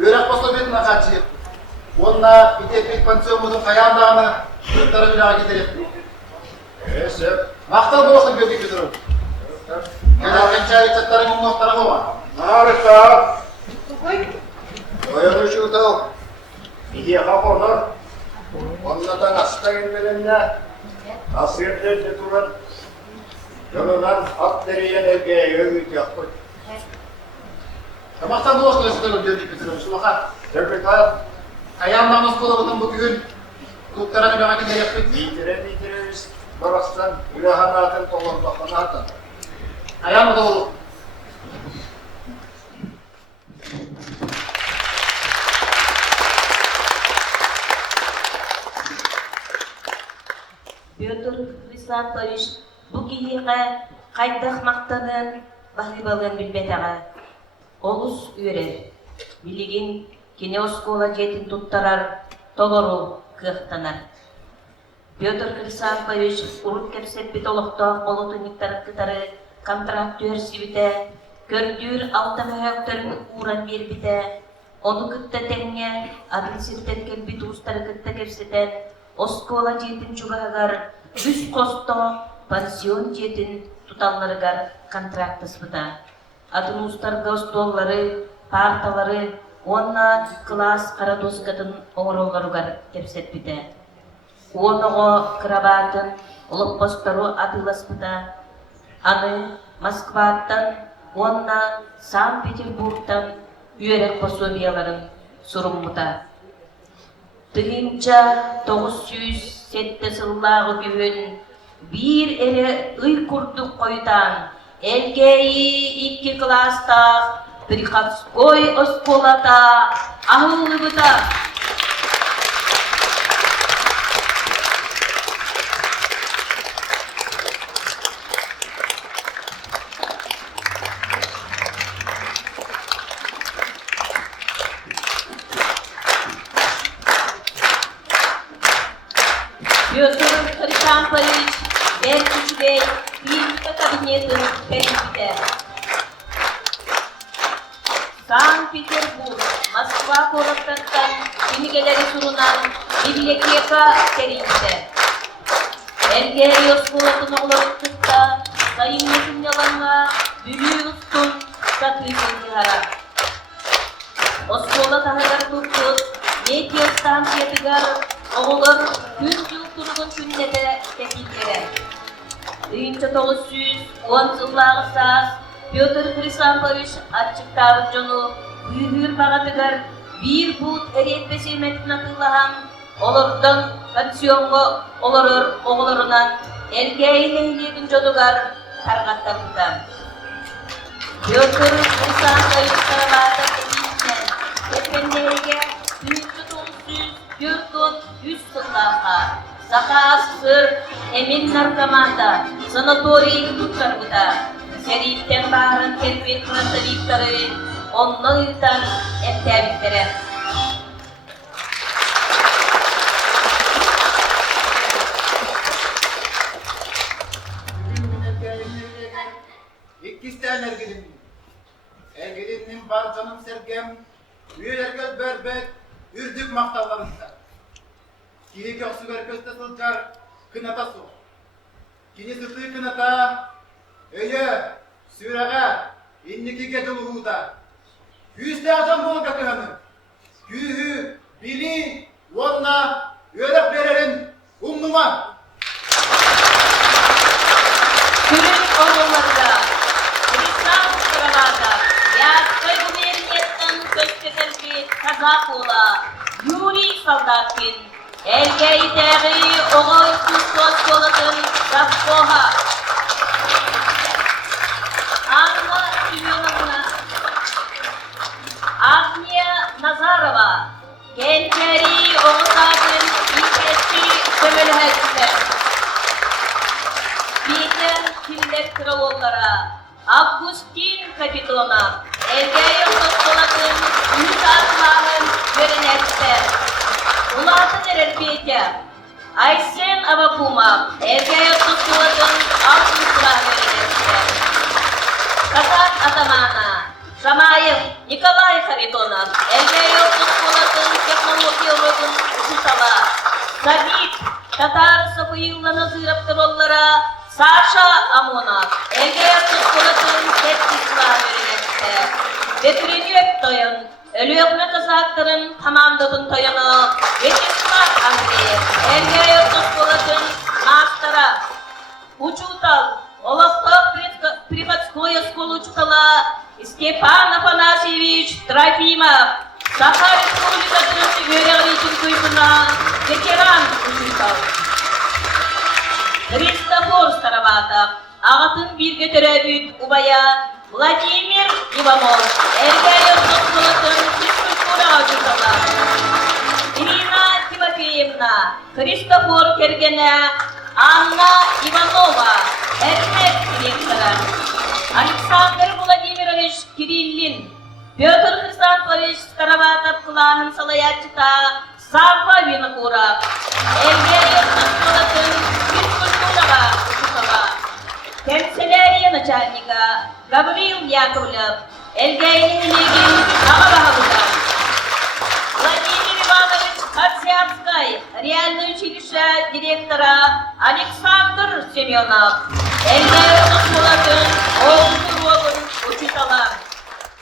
yörek Moskova kaçıyıp onunla İtepik Pansiyonumuzun kayağındağını tutları bir daha giderip. Evet. Maktal boğazını gördük götürürüz. Gelen çay çatlarının muhtarı var. Harika. Oyanı şu da İyi kaporlar. Onlardan hasta gelmelerine asirlerde duran yolundan at deriyen evgeye öğüt yapır. Maktal boğazını götürürüz gördük götürürüz. Şu bakar. Tebrikler. Ayağımdan Moskova'nın bugün tutlarını bir hakinde yaptık. Bitiririz. Barastan Ülaha'nın atın toğun bakana atın. Ayağımı da olur. П.Х.Староватов bu giyiğe kaydak maktanın bahribalığın bilbetağa. Olus ürer. Biligin kine oskola jetin tuttarar, toloru kıhtanar. П.Х.Староватов urut kepseppi toloqtoq olutuniktar kıtarı kontraktör sibite, kördür alta möhöktörün uğran birbite, onu kıtta tenge, adın sirtetken bituustarı kıtta kepseten, oskola jetin çugağagar, üst kosto, pansiyon jetin tutallarıgar kontraktı sıvıta. Adın ustarga ostolları, partaları, onna klas karadoskatın oğrolgarugar kepsetbite. Onogo krabatın, olup postaru atılaspıta, anı Moskva'dan, onna Sankt-Peterburg'dan üyerek posobiyaların surummuta. Tığınca 907 sıllığı güvün bir ere ıy kurduk koydan, elgeyi 2 klasta, П.Х. Oskolata, ahıllıbıda. П.Х. Бey, bir kabinetin belirtide. Sankt-Peterburg, Moskva koraktan imgeleri sunulan biblioteka serisi. Belgeri Oskolot'un oğlaklıkta sayın metin yalanla büyüğü ustun satıyorsun cihara. Oskolat ahılar tuttu, medya stansiyetigar oğullar 100 yıl turgun künnede tepkilere. 1910 yılları saz, П.Х. açık tarıcını büyüğür bağatıgar bir buğut eriyetmesi metin akıllahan olurdan pansiyonga olurur oğullarından elgeyle hiliyedin jodugar targatlarından. П.Х. Староватов edilsen tependeyge 100 yıllarga Saka sır emin narkomanda sanatoriyi tutar buda. Seritten bağırın terbiye kırıntı viktarı onunla yıtan ettiğe мақталғаныңызда. Киреке оқсы көрпесті сылжар кыната су. Кені сұрты кыната, өйі, сүраға, иннекеге жылғуыда. Күйісті ажан болға кыханы. Күйі, били, онна, өріп берерін ұмнума. Күрін оңыларда, П.Х.Староватов, яқтай губерниеттің көстетілгі қазақ ола, Юрий солдаткин, әлгейдегі оғылсыз көз болатын Запкоға. Анна Семеновна, Агния Назарова, Кенчери оғытатын икетші көмілмәкті. Бейтен Филдектір олғара, Августин Капитона, Элгейр Тосколатын үз атылағын көрінәкті. Улатын әрер Петя, Айсен Авакума, Элгейр Тосколатын алтын сұра көрінәкті. Казак атамана, Шамаев Николай Харитонов, Элгейр Тосколатын технологиялығын ұшытала. Сабит, Татар Сапуилла Назыровтыр оллара, Саша Амонов, Элгейр Тосколатын тепсисла беренекті. Ветренек тойын, өлөғні қазақтырын командадың тойыны, Вячеслав Андреев, Элгейр Тосколатын мастера. Учутал, Оловтов приходское школу учутала, Степан Афанасьевич Трофимов, Саха Республикатын өреғлейтін көйпіна, ветеран учутал. П.Х.Староватов, ағатын бірге түрәбіт ұбая, Владимир Иванов, Элгейр Тосколатын физкультураға жүзала. Ирина Тимофеевна, Христофор Кергене, Анна Иванова, Эрмек директора. Александр Владимирович Кириллин, П.Х. Староватов клағын салаятчыта, Сапа Винокура, Элгейр Тосколатын физкультураға жүзала. Канцелярия начальника Гаврил Яковлев, Элгейр Легин Ағабағылда. Владимир Иванович Хацьянскай, реальное училище директора Александр Семенов, Элгейр Тосколатын оғын учитала.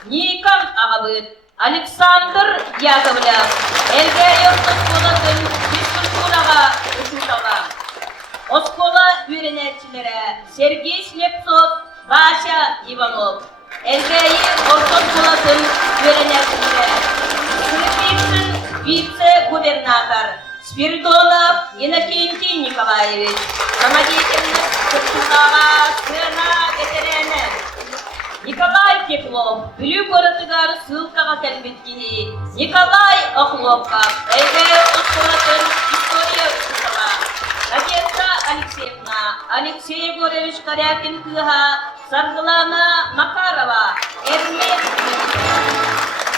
Никон Ағабыт, Александр Яковлев, Элгейр Тосколатын физкультураға учитала. Оскола үйренетчілері Сергей Слепцов, Вася Иванов, Элгейр Тосколатын үйренетчілері Сырпиксин вице-губернатор Спиридонов Иннокентий Николаевич, самодеятельность Кыртудағы сына ветераны Николай Теплов, Бүлі көрітігар сылқаға кәлбеткені Николай Охлопқа, Элгейр Тосколатын история учитала. Надежда Алексеевна, Алексей Егорович Корякин Кыха, Саргылана Макарова, Эрмек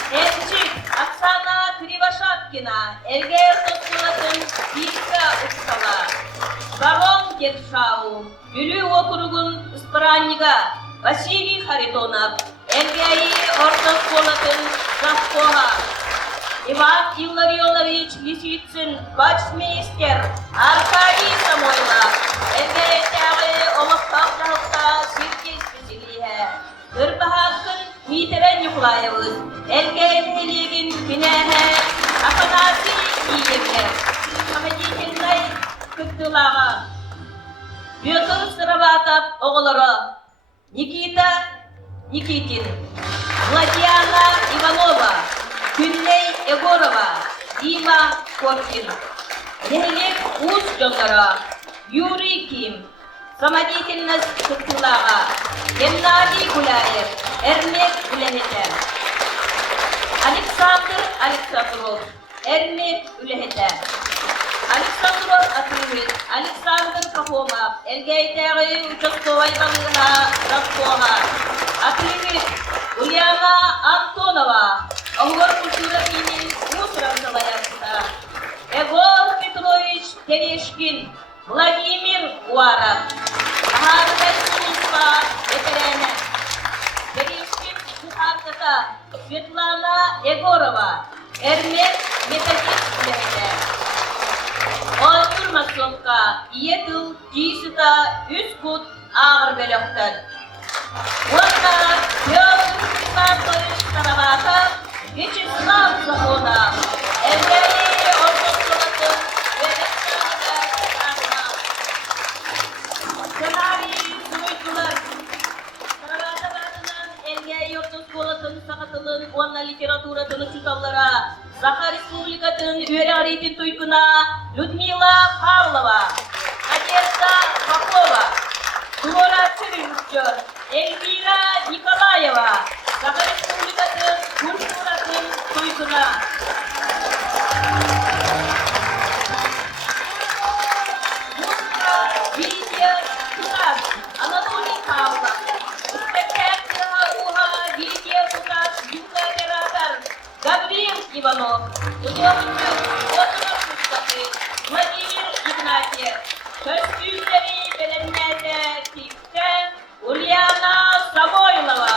Энчик, Оксана Кривошапкина, Элгейр Тосколатын Бирка учитала. Барон Дершау, Бүлі округун испраннига Василий Харитонов, Элгейр Тосколатын Запкоға. Иван Илларионович Лисицын, бачмейстер Аркадий Самойлов, Элгейрдегі Олықтап жағықта Сергей Спеселиhe, Кырбахакын Митерен Николаевыз, Элгейрдегін Кинәне, Афанасий Иевлер, Самодеятельной Кыттылаға, П.Х.Староватов оғылары, Никита Никитин, Владиана Иванова, Күнней Егорова, Дима Коркин, Нехелек Уз Жонлара, Юрий Ким, самодеятельность Кыттылаға, Геннадий Гуляев, Эрмек Үләхетен, Александр Александров, Эрмек Үләхетен, Александров Атырвит, Александр Пахомов, Элгейрдегі участковай балыға, Запкоға, Атырвит, Ульяна Антонова, Огор культура менен мусором салаятта. Егор Петрович Терешкин, Владимир Уаров, Ахарбайсулуспа ветераны. Терешкин Сухарката, Светлана Егорова, Эрмек Методист Егерде. Oytur masrofka, yedil, cisuta, 3 kut ağır beloktan. Onda П.Х.Староватов, Вячеслав Захода, Евгений Оркостроватов ve Scenariyi sunuydular. Староватов adının Evgey Orkostrova'nın sakatılın, onna literaturatını tutallara, Saha Respublika'nın üyeli öğretim tuykuna Людмила Павлова, Надежда Попова, Flora Çırıkçı, Elvira Nikolaeva, Saha Respublika'nın Kulturatın tuykuna. Видео Кутас, Анатолий Павлов, испэктээх видео Кутас, оператор Гавриил Иванов, художник Владимир Игнатьев, костюмleri belenlerde П.Х. Ульяна Самойлова,